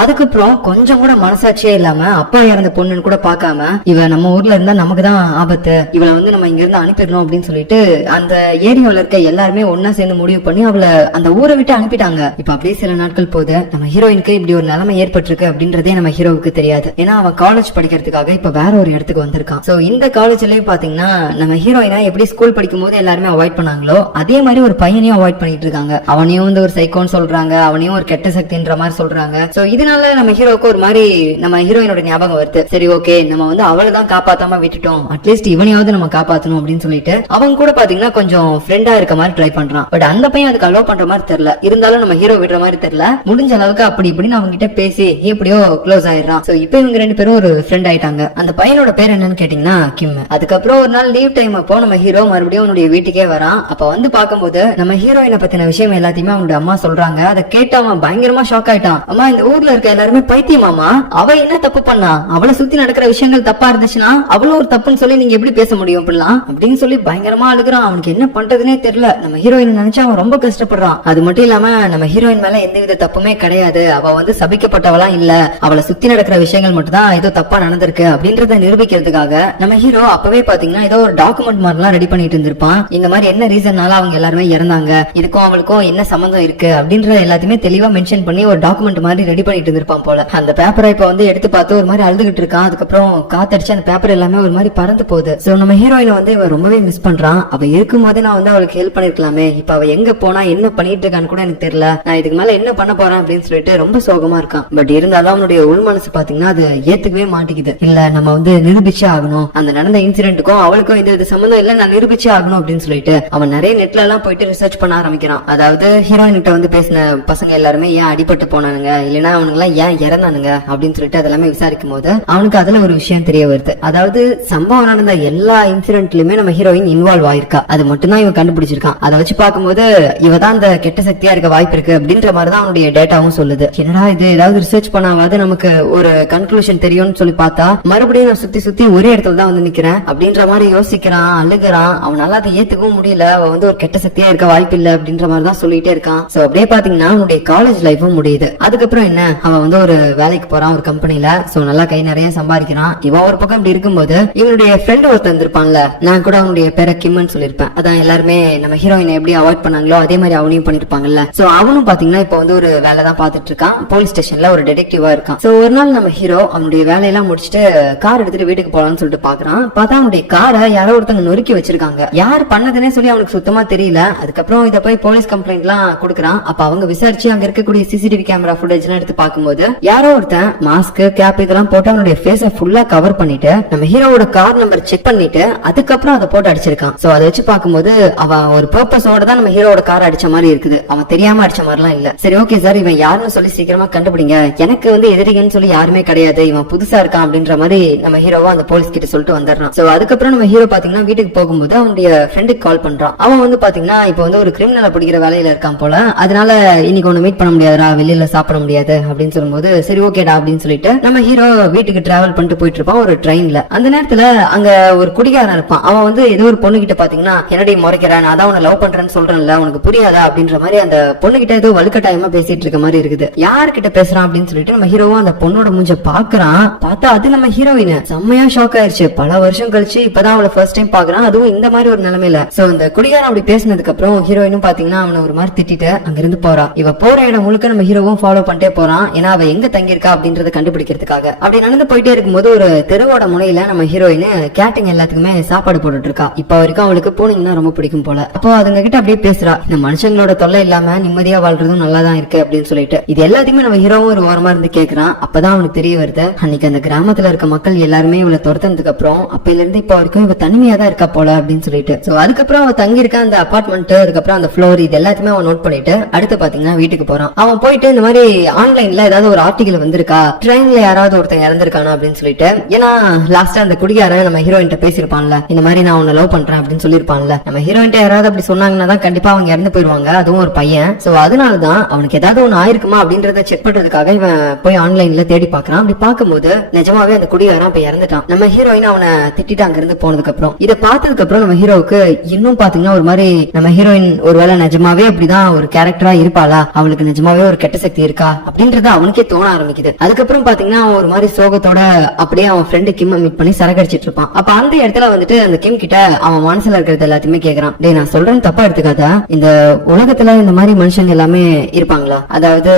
அதுக்கப்புறம் கொஞ்சம் கூட மனசாட்சியே இல்லாம அப்பா இறந்த பொண்ணுன்னு கூட பாக்காம இவ நம்ம ஊர்ல இருந்தா நமக்கு தான் ஆபத்து, இவளை வந்து நம்ம இங்க இருந்து அனுப்பிடணும் அப்படின்னு சொல்லிட்டு அந்த ஏரியாவில் இருக்க எல்லாருமே ஒன்னா சேர்ந்து முடிவு பண்ணி அவளை அந்த ஊரை விட்டு அனுப்பிட்டாங்க. இப்ப அப்படியே சில நாட்கள் போது நம்ம ஹீரோயினுக்கு இப்படி ஒரு நிலைமை ஏற்பட்டிருக்கு அப்படின்றதே நம்ம ஹீரோவுக்கு தெரியாது. ஏன்னா அவன் காலேஜ் படிக்கிறதுக்காக இப்ப வேற ஒரு இடத்துக்கு வந்திருக்கான். சோ இந்த காலேஜ்லயும் பாத்தீங்கன்னா நம்ம ஹீரோயினா எப்படி ஸ்கூல் படிக்கும் போது எல்லாருமே அவாய்ட் பண்ணாங்களோ அதே மாதிரி ஒரு பையனையும் அவாய்ட் பண்ணிட்டு இருக்காங்க. அவனையும் வந்து ஒரு சைக்கோன்னு சொல்றாங்க, அவனையும் ஒரு கெட்ட சக்தின்ற மாதிரி சொல்றாங்க. சோ இதனால நம்ம ஹீரோவுக்கு ஒரு மாதிரி நம்ம ஹீரோயினோட ஞாபகம் வருது. சரி ஓகே, நம்ம வந்து அவளை தான் காப்பாத்தாம விட்டுட்டோம், அட்லீஸ்ட் இவனையாவது நம்ம காப்பாத்தணும் அப்படின்னு சொல்லிட்டு அவங்க கூட பாத்தீங்கன்னா கொஞ்சம் ஃப்ரெண்டா இருக்க மாதிரி ட்ரை பண்றான். பட் அந்த பையன் அதுக்கு அலோவ் பண்ற மாதிரி தெரியல. இருந்தாலும் நம்ம ஹீரோ விடுற மாதிரி தெரியல. முடிஞ்ச அளவுக்கு அப்படி இப்படின்னு அவங்க கிட்ட பேசி எப்படியோ க்ளோஸ் ஆயிடுறான். சோ இப்போ இவங்க ரெண்டு பேரும் ஒரு ஃப்ரெண்ட் ஆயிட்டாங்க. அந்த பையனோட பேர் என்னன்னு கேட்டீங்கன்னா கிம். அதுக்கப்புறம் ஒரு நாள் லீவ் டைம் அப்போ நம்ம ஹீரோ மறுபடியும் அவனுடைய வீட்டுக்கே வரான். அப்ப வந்து பாக்கும்போது நம்ம ஹீரோயினை பத்தின விஷயம் எல்லாத்தையுமே அவனுடைய அம்மா சொல்றாங்க. அதை கேட்டு அவன் பயங்கரமா ஷாக் ஆயிட்டான். அம்மா, இந்த ஊர்ல இருக்க எல்லாருமே பைத்தியமாமா, அவ என்ன தப்பு பண்ணா, அவளை சுத்தி நடக்கிற விஷயங்கள் தப்பா இருந்துச்சுன்னா அவளும் ஒரு தப்புன்னு சொல்லி நீங்க எப்படி பேச முடியும் அப்படின்னு சொல்லி பயங்கரமா அழுகுறான். அவனுக்கு என்ன பண்றதுனே தெரியல. நம்ம ஹீரோயின் நினைச்சா அவன் ரொம்ப கஷ்டப்படுறான். அது மட்டும் இல்லாம நம்ம ஹீரோயின் மேல எந்தவித தப்புமே கிடையாது, அவ வந்து சபிக்கப்பட்டவளா இல்ல, அவளை சுத்தி நடக்கிற விஷயங்கள் மட்டும் தான் ஏதோ தப்பா நடந்திருக்கு அப்படின்றத நிரூபிக்கிறதுக்காக நம்ம ஹீரோ அப்பவே பாத்தீங்கன்னா ஏதோ ஒரு டாக்குமெண்ட் மாதிரிலாம் ரெடி பண்ணிட்டு இருந்திருப்பான். இந்த மாதிரி என்ன ரீசன்னால அவங்க எல்லாருமே இறந்தாங்க, இதுக்கும் அவளுக்கும் என்ன சம்பந்தம் இருக்கு அப்படின்றத எல்லாத்தையுமே தெளிவா மென்ஷன் பண்ணி ஒரு டாக்குமெண்ட் மாதிரி ரெடி பண்ணிட்டு இருந்திருப்பான் போல. அந்த பேப்பரை இப்ப வந்து எடுத்து பார்த்து ஒரு மாதிரி அழுதுகிட்டு இருக்கான். அதுக்கப்புறம் காத்தடிச்சு அந்த பேப்பர் எல்லாமே ஒரு மாதிரி பறந்து போகுது. சோ நம்ம ஹீரோயினை வந்து இவன் ரொம்பவே மிஸ் பண்றான். அவ இருக்கும் போதே நான் வந்து அவளுக்கு ஹெல்ப் பண்ணிருக்கலாமே, இப்ப அவ எங்க போனா என்ன பண்ணிட்டு இருக்கான்னு கூட எனக்கு தெரியல, நான் இதுக்கு மேல என்ன பண்ண போறேன் அப்படின்னு சொல்லிட்டு ரொம்ப சோகமா இருக்கான். பட் இருந்தாலும் அவனுடைய உள் மனசு பாத்தீங்கன்னா அது ஏத்துக்கவே மாட்டேங்குது. இல்ல நம்ம வந்து நிரூபிச்சே ஆகணும், அந்த நடந்த இன்சிடென்ட்டுக்கும் அவளுக்கும் இது சம்பந்தம் இல்ல, நான் நிரூபிச்சே ஆகணும் அப்படின்னு சொல்லிட்டு அவன் நிறைய நெட்ல எல்லாம் போயிட்டு ரிசர்ச் பண்ண ஆரம்பிக்கிறான். அதாவது ஹீரோயின் கிட்ட வந்து பேசின பசங்க எல்லாருமே ஏன் அடிபட்டு போனானுங்க, இல்லைன்னா அவனுங்க எல்லாம் ஏன் இறந்தானுங்க அப்படின்னு சொல்லிட்டு அதெல்லாமே விசாரிக்கும் போது அவனுக்கு அதுல ஒரு விஷயம் தெரிய வருது. அதாவது சம்பவம் நடந்த எல்லா இன்சிடென்ட்லயுமே நம்ம ஹீரோயின் இன்வால்வ் ஆயிருக்கா, அது மட்டும் தான் இவன் கண்டுபிடிச்சிருக்கான். அதை வச்சு பார்க்கும்போது இவ தான் அந்த கெட்ட சக்தியா இருக்க வாய்ப்பு இருக்கு அப்படின்ற மாதிரி தான் அவனுடைய டேட்டாவும் சொல்லுது. என்னடா இது, ஏதாவது ரிசர்ச் பண்ணாவது நமக்கு ஒரு கன்க்ளூஷன் தெரியும்னு சொல்லி பார்த்தா மறுபடியும் நான் சுத்தி சுத்தி ஒரே இடத்துல தான் வந்து நிக்கிறேன் அப்படின்ற மாதிரி யோசிக்கிறான், அழுகிறான். அவனால அதை ஏத்துக்கவும் முடியல, அவ வந்து ஒரு கெட்ட சக்தியா இருக்க வாய்ப்பு இல்ல அப்படின்ற மாதிரி தான் சொல்லிட்டே இருக்கான். சோ அப்படியே பாத்தீங்கன்னா அவனுடைய காலேஜ் லைஃபும் முடியுது. அதுக்கப்புறம் என்ன, அவன் வந்து ஒரு வேலைக்கு போறான் ஒரு கம்பெனில. சோ நல்லா கை நிறைய சம்பாதிக்கிறான். இவன் ஒரு பக்கம் இப்படி இருக்கும்போது இவனுடைய ஃப்ரெண்ட் ஒருத்தர் இருப்பான்ல, நான் கூட அவனுடைய பேரை கிம்னு சொல்லிருப்பேன். அதான் எல்லாருமே நம்ம ஹீரோயினை எப்படி அவாய்ட் பண்ணாங்களோ அதே மாதிரி அவனையும் பண்ணிருப்பாங்கல்ல. சோ அவனும் பாத்தீங்கன்னா இப்ப வந்து ஒரு வேலை தான் பாத்துட்டு இருக்கான். போலீஸ் ஸ்டேஷன்ல ஒரு டிடெக்டிவா இருக்கான். சோ ஒரு நாள் நம்ம ஹீரோ அவனுடைய வேலையெல்லாம் முடிச்சுட்டு கார் எடுத்துட்டு வீட்டுக்கு போலாம்னு சொல்லிட்டு பாக்குறான். பார்த்தா அவனுடைய காரை யாரோ ஒருத்தங்க நொறுக்கி வச்சிருக்காங்க. யார் பண்ணதுன்னே சொல்லி அவனுக்கு சுத்தமா தெரியல. அதுக்கப்புறம் இத போய் போலீஸ் கம்ப்ளைண்ட் எல்லாம் கொடுக்கறான். அப்ப அவங்க விசாரிச்சு அங்க இருக்கக்கூடிய சிசிடிவி கேமரா ஃபுட்டேஜ் எல்லாம் எடுத்து பார்க்கும்போது யாரோ ஒருத்தன் மாஸ்க் கேப் இதெல்லாம் போட்டு அவனுடைய ஃபேஸ ஃபுல்லா கவர் பண்ணிட்டு நம்ம ஹீரோவோட கார் நம்பர் செக் பண்ணிட்டு அதுக்கப்புறம் அதை போட்டு அடிச்சிருக்கான். சோ அதை வச்சு பார்க்கும்போது அவன் ஒரு பர்பஸோட தான் நம்ம ஹீரோவோட கார் அடிச்ச மாதிரி இருக்குது. அவன் தெரியாம அடிச்ச மாதிரிலாம் இல்ல. சரி ஓகே சார், இவன் யாருன்னு சொல்லி சீக்கிரமா கண்டுபிடிங்க, எனக்கு வந்து எதிரிகன்னு சொல்லி யாருமே கிடையாது, இவன் புதுசா இருக்கான் அப்படின்ற மாதிரி நம்ம ஹீரோவா அந்த போலீஸ் கிட்ட சொல்லிட்டு வந்துடுறான். சோ அதுக்கப்புறம் நம்ம ஹீரோ பாத்தீங்கன்னா வீட்டுக்கு போகும்போது அவனுடைய ஃப்ரெண்டுக்கு கால் பண்றான். அவன் வந்து பாத்தீங்கன்னா இப்ப வந்து ஒரு கிரிமினலை பிடிக்கிற வேலையில இருக்கான் போல. அதனால இன்னைக்கு ஒண்ணு மீட் பண்ண முடியாதுடா, வெளியில சாப்பிட முடியாது அப்படின்னு சொல்லும்போது சரி ஓகேடா அப்படின்னு சொல்லிட்டு நம்ம ஹீரோ வீட்டுக்கு டிராவல் பண்ணிட்டு போயிட்டு இருப்பான் ஒரு ட்ரெயின்ல. அந்த நேரத்துல அங்க ஒரு குடிகாரன் இருப்பான். அவன் வந்து ஏதோ ஒரு பொண்ணு கிட்ட பாத்தீங்கன்னா என்னடி முறைக்கிறேன், நான் தான் உன்னை லவ் பண்றேன்னு சொல்றேன்ல, உனக்கு புரியாதா அப்படின்ற மாதிரி அந்த பொண்ணு கிட்ட ஏதோ வலுக்கட்டாயமா பேசிட்டு இருக்க மாதிரி இருக்குது. யார்கிட்ட பேசுறான் அப்படின்னு சொல்லிட்டு நம்ம ஹீரோவும் அந்த பொண்ணோட மூஞ்ச பாக்குறான். பார்த்தா அது நம்ம ஹீரோயின். செம்மையா ஷாக் ஆயிருச்சு. பல வருஷம் கழிச்சு இப்பதான் அவளை ஃபர்ஸ்ட் டைம் பாக்குறான், அதுவும் இந்த மாதிரி ஒரு நிலைமையில. சோ அந்த குடிகாரன் அப்படி பேசினதுக்கு அப்புறம் ஹீரோயினும் பாத்தீங்கன்னா அவனை ஒரு மாதிரி திட்டிட்டு அங்கிருந்து போறா. இவ போற இடம் முழுக்க நம்ம ஹீரோவும் ஃபாலோ பண்ணிட்டே போறான். ஏன்னா அவ எங்க தங்கியிருக்கா அப்படின்றத கண்டுபிடிக்கிறதுக்காக. அப்படி நடந்து போயிட்டே இருக்கும்போது ஒரு தெருவோட முனையில நம்ம ஹீரோயின் கேட்டிங் எல்லாத்துக்குமே சாப்பாடு போட்டுட்டு இருக்கா. இப்ப வரைக்கும் அவளுக்கு பூனைங்கன்னா ரொம்ப பிடிக்கும் போல. அப்போ அதுங்க கிட்ட அப்படியே பேசுறா, இந்த மனுஷங்களோட தொல்லை இல்லாம நிம்மதியா வாழ்றதும் நல்லாதான் இருக்கு அப்படின்னு சொல்லிட்டு. இது எல்லாத்தையுமே நம்ம ஹீரோவும் ஒரு ஓரமா இருந்து கேக்குறான். அப்பதான் அவனுக்கு தெரிய வருது, அன்னைக்கு அந்த கிராமத்துல இருக்க மக்கள் எல்லாருமே இவளை துரத்துனதுக்கு அப்புறம் அப்பையில இருந்து இப்ப வரைக்கும் இவ தனிமையா தான் இருக்கா போல அப்படின்னு சொல்லிட்டு. சோ அதுக்கப்புறம் அவ தங்கி இருக்க அந்த அபார்ட்மெண்ட், அதுக்கப்புறம் அந்த ஃப்ளோர், இது எல்லாத்தையுமே அவன் நோட் பண்ணிட்டு அடுத்து பாத்தீங்கன்னா வீட்டுக்கு போறான். அவன் போயிட்டு இந்த மாதிரி ஆன்லைன்ல ஏதாவது ஒரு ஆர்டிகல் வந்திருக்கா, ட்ரெயின்ல யாராவது ஒருத்தன் இறந்திருக்கானா அப்படின்னு சொல்லிட்டு. ஏன்னா லாஸ்டா அந்த குடிகாரன் நம்ம ஹீரோயின் பேசிருப்பான்ல, இந்த மாதிரி நான் உன்னை லவ் பண்றேன் அப்படின்னு சொல்லிருப்பான்ல, நம்ம ஹீரோயின் யாராவது அப்படி சொன்னாங்கன்னா தான் கண்டிப்பா அவங்க இறந்து போயிருவாங்க, அதுவும் ஒரு பையன். சோ அதனாலதான் அவனுக்கு ஏதாவது ஒண்ணு ஆயிருக்குமா அப்படின்றத செக் பண்றதுக்காக இவன் போய் ஆன்லைன்ல தேடி பாக்குறான். அப்படி பார்க்கும்போது நிஜமாவே அந்த குடிகாரன் இப்ப இறந்துட்டான். நம்ம ஹீரோயின் அவனை திட்டிட்டு அங்க இருந்து போனதுக்கு அப்புறம் இதை பார்த்ததுக்கு அப்புறம் நம்ம ஹீரோவுக்கு இன்னும் பாத்தீங்கன்னா ஒரு மாதிரி நம்ம ஹீரோயின் ஒருவேளை நிஜமாவே அப்படிதான் ஒரு கேரக்டரா இருப்பாளா, அவளுக்கு நிஜமாவே ஒரு கெட்ட சக்தி இருக்கா அப்படின்றத வந்து அவனுக்கே தோண ஆரம்பிக்குது. அதுக்கப்புறம் பாத்தீங்கன்னா அவன் ஒரு மாதிரி சோகத்தோட அப்படியே அவன் ஃப்ரெண்டு கிம் மீட் பண்ணி சரக்கடிச்சிட்டு இருப்பான். அப்ப அந்த இடத்துல வந்துட்டு அந்த கிம் கிட்ட அவன் மனசுல இருக்கிறது எல்லாத்தையுமே கேக்குறான். டேய் நான் சொல்றேன் தப்பா எடுத்துக்காத, இந்த உலகத்துல இந்த மாதிரி மனுஷங்க எல்லாமே இருப்பாங்களா? அதாவது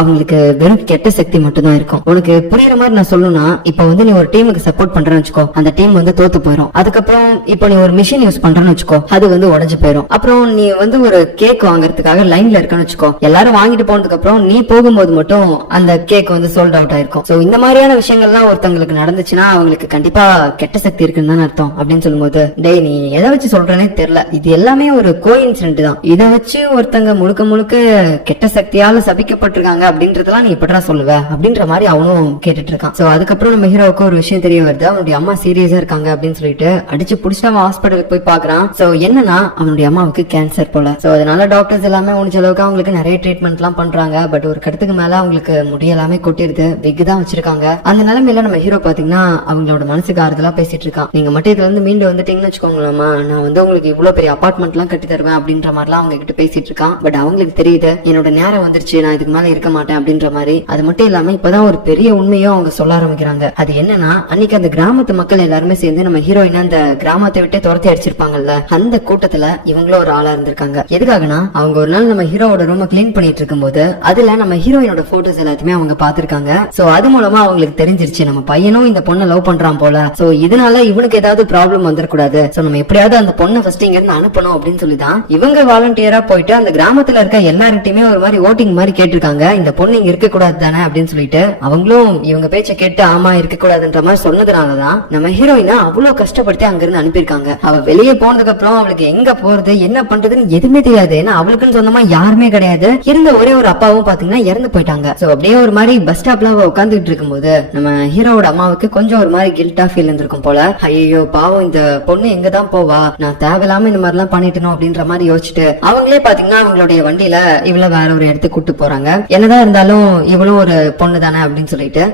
அவங்களுக்கு வெறும் கெட்ட சக்தி மட்டும் தான் இருக்கும். உனக்கு புரியுற மாதிரி நான் சொல்லணும்னா, இப்ப வந்து நீ ஒரு டீமுக்கு சப்போர்ட் பண்றேன்னு வச்சுக்கோ, அந்த டீம் வந்து தோத்து போயிடும். அதுக்கப்புறம் இப்ப நீ ஒரு மிஷின் யூஸ் பண்றேன்னு வச்சுக்கோ, அது வந்து உடைஞ்சு போயிடும். அப்புறம் நீ வந்து ஒரு கேக் வாங்குறதுக்காக லைன்ல இருக்கன்னு வச்சுக்கோ, எல்லாரும் வாங்கிட்டு போனதுக்கு அப்புறம் நீ போகும்போது மட்டும் அந்த கேக் வந்து சோல்ட் அவுட் ஆயிருக்கும். சோ இந்த மாதிரியான விஷயங்கள்லாம் ஒருத்தங்களுக்கு நடந்துச்சுன்னா அவங்களுக்கு கண்டிப்பா கெட்ட சக்தி இருக்குன்னு தான் அர்த்தம் அப்படின்னு சொல்லும்போது, டேய் நீ எதை வச்சு சொல்றேனே தெரியல, இது எல்லாமே ஒரு கோஇன்சிடென்ட் தான், இதை வச்சு ஒருத்தங்க முழுக்க முழுக்க கெட்ட சக்தியால சபிக்கப்பட்டிருக்காங்க அப்படின்றதெல்லாம் நீ எப்படா சொல்லுவ அப்படின்ற மாதிரி அவனும் கேட்டுட்டு இருக்கான். சோ அதுக்கப்புறம் நம்ம ஹீரோவுக்கு ஒரு விஷயம் தெரிய வருது, அவனுடைய அம்மா சீரியஸா இருக்காங்க அப்படின்னு சொல்லிட்டு அடிச்சு புடிச்சு அவன் ஹாஸ்பிட்டலுக்கு போய் பாக்குறான். சோ என்னன்னா அவனுடைய அம்மாவுக்கு கேன்சர் போல. சோ அதனால டாக்டர்ஸ் எல்லாமே முடிஞ்ச அளவுக்கு அவங்களுக்கு நிறைய ட்ரீட்மெண்ட் எல்லாம் பண்றாங்க. பட் ஒரு கட்டத்துக்கு மேல அவங்களுக்கு முடியெல்லாமே கொட்டிடுது, விக் தான் வச்சிருக்காங்க. அந்த நிலைமையில நம்ம ஹீரோ பாத்தீங்கன்னா அவங்களோட மனசுக்கு ஆறுதலா பேசிட்டு இருக்கான். நீங்க மட்டும் இதுல இருந்து மீண்டு வந்துட்டீங்கன்னு வச்சுக்கோங்களாமா, நான் வந்து உங்களுக்கு இவ்வளவு பெரிய அபார்ட்மெண்ட் எல்லாம் கட்டி தருவேன் அப்படின்ற மாதிரிலாம் அவங்க கிட்ட பேசிட்டு இருக்கான். பட் அவங்களுக்கு தெரியுது என்னோட நேரம் வந்துருச்சு, நான் இதுக்கு மேல இருக்க மாட்டேன் அப்படின்ற மாதிரி. அது மட்டும் இல்லாம இப்பதான் ஒரு பெரிய உண்மையும் அவங்க சொல்ல ஆரம்பிக்கிறாங்க. அது என்னன்னா, அன்னைக்கு அந்த கிராமத்து மக்கள் எல்லாருமே சேர்ந்து நம்ம ஹீரோயினா அந்த கிராமத்தை விட்டு துரத்தி அடிச்சிருப்பாங்கல்ல, அந்த கூட்டத்துல இவங்களும் ஒரு ஆளா இருந்திருக்காங்க. எதுக்காகனா, அவங்க ஒரு நாள் நம்ம ஹீரோவோட ரூமை கிளீன் பண்ணிட்டு இருக்கும் போது அதுல நம்ம ஹீரோயினோட போட்டோஸ் எல்லாத்தையுமே அவங்க பாத்திருக்காங்க. சோ அது மூலமா அவங்களுக்கு தெரிஞ்சிருச்சு நம்ம பையனும் இந்த பொண்ணை லவ் பண்றான் போல. சோ இதனால இவனுக்கு ஏதாவது ப்ராப்ளம் வந்துடக்கூடாது, சோ நம்ம எப்படியாவது அந்த பொண்ணை ஃபர்ஸ்ட் இங்க இருந்து அனுப்பணும் அப்படின்னு சொல்லிதான் இவங்க வாலண்டியரா போயிட்டு அந்த கிராமத்துல இருக்க எல்லார்கிட்டயுமே ஒரு மாதிரி ஓட்டிங் மாதிரி கேட்டிருக்காங்க, இந்த பொண்ணு இங்க இருக்க கூடாது தானே அப்படின்னு சொல்லிட்டு. அவங்களும் இவங்க பேச்ச கேட்டு ஆமா இருக்க கூடாதுன்ற மாதிரி சொன்னதுனாலதான் நம்ம ஹீரோயினா அவ்வளவு கஷ்டப்படுத்தி அங்க இருந்து அனுப்பியிருக்காங்க. அவ வெளியே போனதுக்கு அப்புறம் அவளுக்கு எங்க போறது என்ன பண்றதுன்னு எதுவுமே தெரியாது. ஏன்னா அவளுக்குன்னு சொந்தமா யாருமே கிடையாது. இருந்த ஒரே ஒரு அப்பாவும் பாத்தீங்கன்னா இறந்து போயிட்டாங்க. சோ அப்படியே ஒரு மாதிரி பஸ் ஸ்டாப்ல அவ உட்காந்துட்டு இருக்கும் போது நம்ம ஹீரோவோட அம்மாவுக்கு கொஞ்சம் ஒரு மாதிரி கில்ட்டா ஃபீல் இருந்திருக்கும் போல. ஐயோ பாவம் இந்த பொண்ணு எங்கதான் போவா, நான் தேவையில்லாம இந்த மாதிரி எல்லாம் பண்ணிட்டணும் அப்படின்ற மாதிரி யோசிச்சுட்டு அவங்களே பாத்தீங்கன்னா அவங்களுடைய வண்டியில இவ்வளவு வேற ஒரு இடத்துக்கு கூட்டு போறாங்க. என்னதான் இருந்தாலும் இவளும் ஒரு பொண்ணு தானே அப்படின்னு சொல்லிட்டு.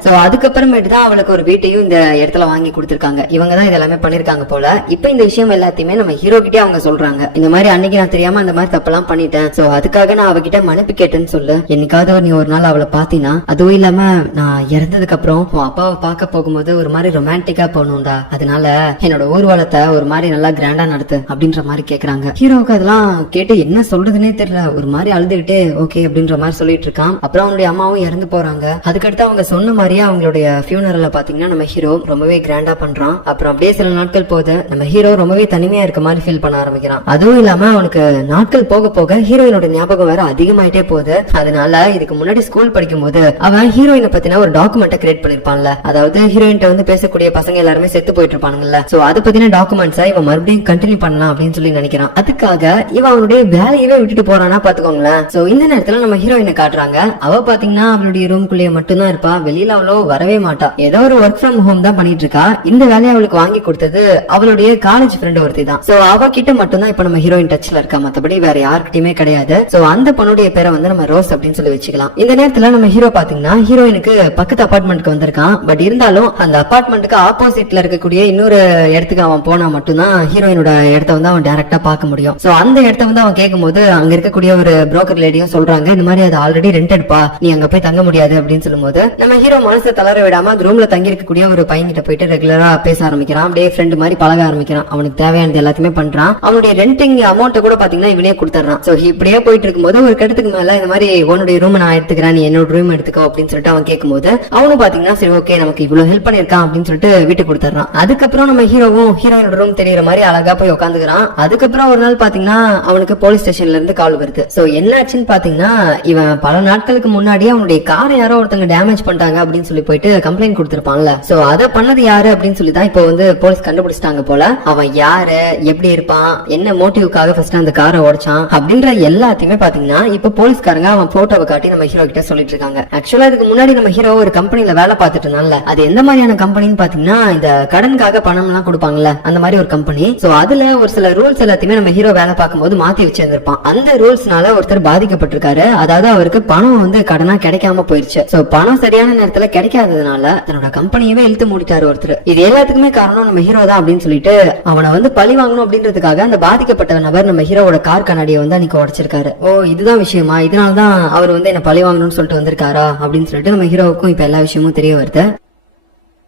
சோ அதுக்கப்புறமேட்டு தான் அவளுக்கு ஒரு வீட்டையும் இந்த இடத்துல வாங்கி கொடுத்திருக்காங்க. இவங்க தான் இதெல்லாமே பண்ணிருக்காங்க போல. இப்ப இந்த விஷயம் எல்லாத்தையுமே நம்ம ஹீரோ கிட்டே அவங்க சொல்றாங்க, இந்த மாதிரி அன்னைக்கு நான் தெரியாம அந்த மாதிரி தப்பெல்லாம் பண்ணிட்டேன், சோ அதுக்காக நான் அவகிட்ட மன்னிப்பு கேட்டேன்னு சொல்லு. என்னைக்காவது நீ ஒரு நாள் அவளை பாத்தீனா, அதுவும் இல்லாம நான் இறந்ததுக்கு அப்புறம் உன் அப்பாவை பார்க்க போகும்போது ஒரு மாதிரி ரொமான்டிக்கா போகணும்டா, அதனால என்னோட ஊர்வலத்தை ஒரு மாதிரி நல்லா கிராண்டா நடத்து அப்படின்ற மாதிரி கேக்குறாங்க. ஹீரோவுக்கு அதெல்லாம் கேட்டு என்ன சொல்றதுன்னே தெரியல, ஒரு மாதிரி அழுதுகிட்டே ஓகே அப்படின்ற மாதிரி சொல்லிட்டு இருக்கான். அப்புறம் அவனுடைய அம்மாவும் இறந்து போறாங்க. அதுக்கடுத்து அவங்க சொன்ன மாதிரி அவங்களுடைய ஃபியூனரல்ல பாத்தீங்கன்னா நம்ம ஹீரோ ரொம்பவே கிராண்டா பண்றான். அப்புறம் அப்படியே சில நாட்கள் போது நம்ம ஹீரோ ரொம்பவே தனிமையா இருக்க மாதிரி ஃபீல் பண்ண ஆரம்பிக்கிறான். அதுவும் இல்லாம அவனுக்கு நாட்கள் போக போக ஹீரோயினோட ஞாபகம் வேற அதிகமாயிட்டே போகுது. அதனால இதுக்கு முன்னாடி ஸ்கூல் படிக்கும் போது அவன் ஹீரோயினை பத்தின ஒரு டாக்குமெண்ட்டை கிரியேட் பண்ணிருப்பான்ல, அதாவது ஹீரோயின் வந்து பேசக்கூடிய பசங்க எல்லாருமே செத்து போயிட்டு இருப்பானுங்கல்ல, சோ அதை பத்தின டாக்குமெண்ட்ஸை இவன் மறுபடியும் கண்டினியூ பண்ணலாம் அப்படின்னு சொல்லி நினைக்கிறான். அதுக்காக இவன் அவனுடைய வேலையவே விட்டுட்டு போறானா பாத்துக்கோங்களேன். சோ இந்த நேரத்துல நம்ம ஹீரோயினை காட்டுறாங்க. அவ பாத்தீங்கன்னா அவளுடைய ரூம்குள்ளேயே மட்டும்தான் இருப்பா, வெளியில வரவே மாட்டா. ஏதோ ஒரு ஒர்க் ஃப்ரம் ஹோம் தான் பண்ணிட்டு இருக்கா. இந்த வேலையை அவளுக்கு வாங்கி கொடுத்தது அவளுடைய காலேஜ் ஃப்ரெண்ட் ஒருத்தி தான். சோ அவ கிட்ட மட்டும் தான் இப்ப நம்ம ஹீரோயின் டச்ல இருக்கா, மத்தபடி வேற யாருக்கிட்டயுமே கிடையாது. சோ அந்த பொண்ணுடைய பேரை வந்து நம்ம ரோஸ் அப்படின்னு சொல்லி வச்சுக்கலாம். இந்த நேரத்துல நம்ம ஹீரோ பாத்தீங்கன்னா ஹீரோயினுக்கு பக்கத்து அபார்ட்மெண்ட்க்கு வந்திருக்கான். பட் இருந்தாலும் அந்த அபார்ட்மெண்ட்டுக்கு ஆப்போசிட்ல இருக்கக்கூடிய இன்னொரு இடத்துக்கு அவன் போனா மட்டும்தான் ஹீரோயினோட இடத்த வந்து அவன் டைரக்டா பார்க்க முடியும். சோ அந்த இடத்த வந்து அவன் கேட்கும் போது அங்க இருக்கக்கூடிய ஒரு புரோக்கர் லேடியும் சொல்றாங்க, இந்த மாதிரி அது ஆல்ரெடி ரெண்டட் பா, நீ அங்க போய் தங்க முடியாது அப்படின்னு சொல்லும்போது நம்ம ஹீரோ மனசை தளர விடாம ரூம்ல தங்கி இருக்கக்கூடிய ஒரு பையன் கிட்ட போயிட்டு ரெகுலரா பேச ஆரம்பிக்கிறான். அப்படியே ஃப்ரெண்ட் மாதிரி பழக ஆரம்பிக்கிறான். அவனுக்கு தேவையானது எல்லாத்தையுமே பண்றான். அவனுடைய ரெண்டிங் அமௌண்ட் கூட பாத்தீங்கன்னா இவனே கொடுத்துறான். சோ இப்படியே போயிட்டு இருக்கும்போது ஒரு கட்டத்துக்கு மேல இந்த மாதிரி உன்னுடைய ரூம் நான் எடுத்துக்கிறேன், நீ என்னோட ரூம் எடுத்துக்கோ அப்படின்னு சொல்லிட்டு அவன் கேட்கும்போது அவனும் பாத்தீங்கன்னா சரி ஓகே நமக்கு இவ்வளவு ஹெல்ப் பண்ணிருக்கான் அப்படின்னு சொல்லிட்டு வீட்டுக்கு கொடுத்துறான். அதுக்கப்புறம் நம்ம ஹீரோவும் ஹீரோயினோட ரூம் தெரியற மாதிரி அழகா போய் உட்காந்துக்கிறான். அதுக்கப்புறம் ஒரு நாள் பாத்தீங்கன்னா அவனுக்கு போலீஸ் ஸ்டேஷன்ல இருந்து கால் வருது. சோ என்னாச்சுன்னு பாத்தீங்கன்னா இவன் பல நாட்களுக்கு முன்னாடியே அவனுடைய காரை யாரோ ஒருத்தங்க டேமேஜ் பண்ணிட்டாங்க அப்படின்னு சொல்லி போயிட்டு கம்ப்ளைண்ட் கொடுத்திருப்பான்ல, சோ அத பண்ணது யாரு அப்படின்னு சொல்லி தான் இப்போ வந்து போலீஸ் கண்டுபிடிச்சிட்டாங்க போல. அவன் யாரு, எப்படி இருப்பான், என்ன மோட்டிவ்காக ஃபர்ஸ்ட் அந்த காரை உடைச்சான் அப்படின்ற எல்லாத்தையுமே பாத்தீங்கன்னா இப்ப போலீஸ்காரங்க அவன் போட்டோவை காட்டி நம்ம ஹீரோ கிட்ட சொல்லிட்டு இருக்காங்க. ஆக்சுவலா இதுக்கு முன்னாடி நம்ம ஹீரோ ஒரு கம்பெனில வேலை பார்த்துட்டு இருந்தால, அது எந்த மாதிரியான கம்பெனின்னு பாத்தீங்கன்னா இந்த கடனுக்காக பணம் எல்லாம் கொடுப்பாங்கல்ல அந்த மாதிரி ஒரு கம்பெனி. சோ அதுல ஒரு சில ரூல்ஸ் எல்லாத்தையுமே நம்ம ஹீரோ வேலை பார்க்கும்போது மாத்தி வச்சிருந்திருப்பான். அந்த ரூல்ஸ்னால ஒருத்தர் பாதிக்கப்பட்டிருக்காரு. அதாவது அவருக்கு பணம் வந்து கடனா கிடைக்காம போயிருச்சு. சோ பணம் சரியான நேரத்துல இடத்துல கிடைக்காததுனால தன்னோட கம்பெனியவே இழுத்து மூடிட்டாரு ஒருத்தர். இது எல்லாத்துக்குமே காரணம் நம்ம ஹீரோ தான் அப்படின்னு சொல்லிட்டு அவனை வந்து பழி வாங்கணும் அப்படின்றதுக்காக அந்த பாதிக்கப்பட்ட நபர் நம்ம ஹீரோவோட கார் கண்ணாடியை வந்து அன்னைக்கு உடைச்சிருக்காரு. ஓ இதுதான் விஷயமா, இதனாலதான் அவர் வந்து என்ன பழி வாங்கணும்னு சொல்லிட்டு வந்திருக்காரா அப்படின்னு சொல்லிட்டு நம்ம ஹீரோவுக்கும் இப்ப எல்லா விஷயமும் தெரிய வருது.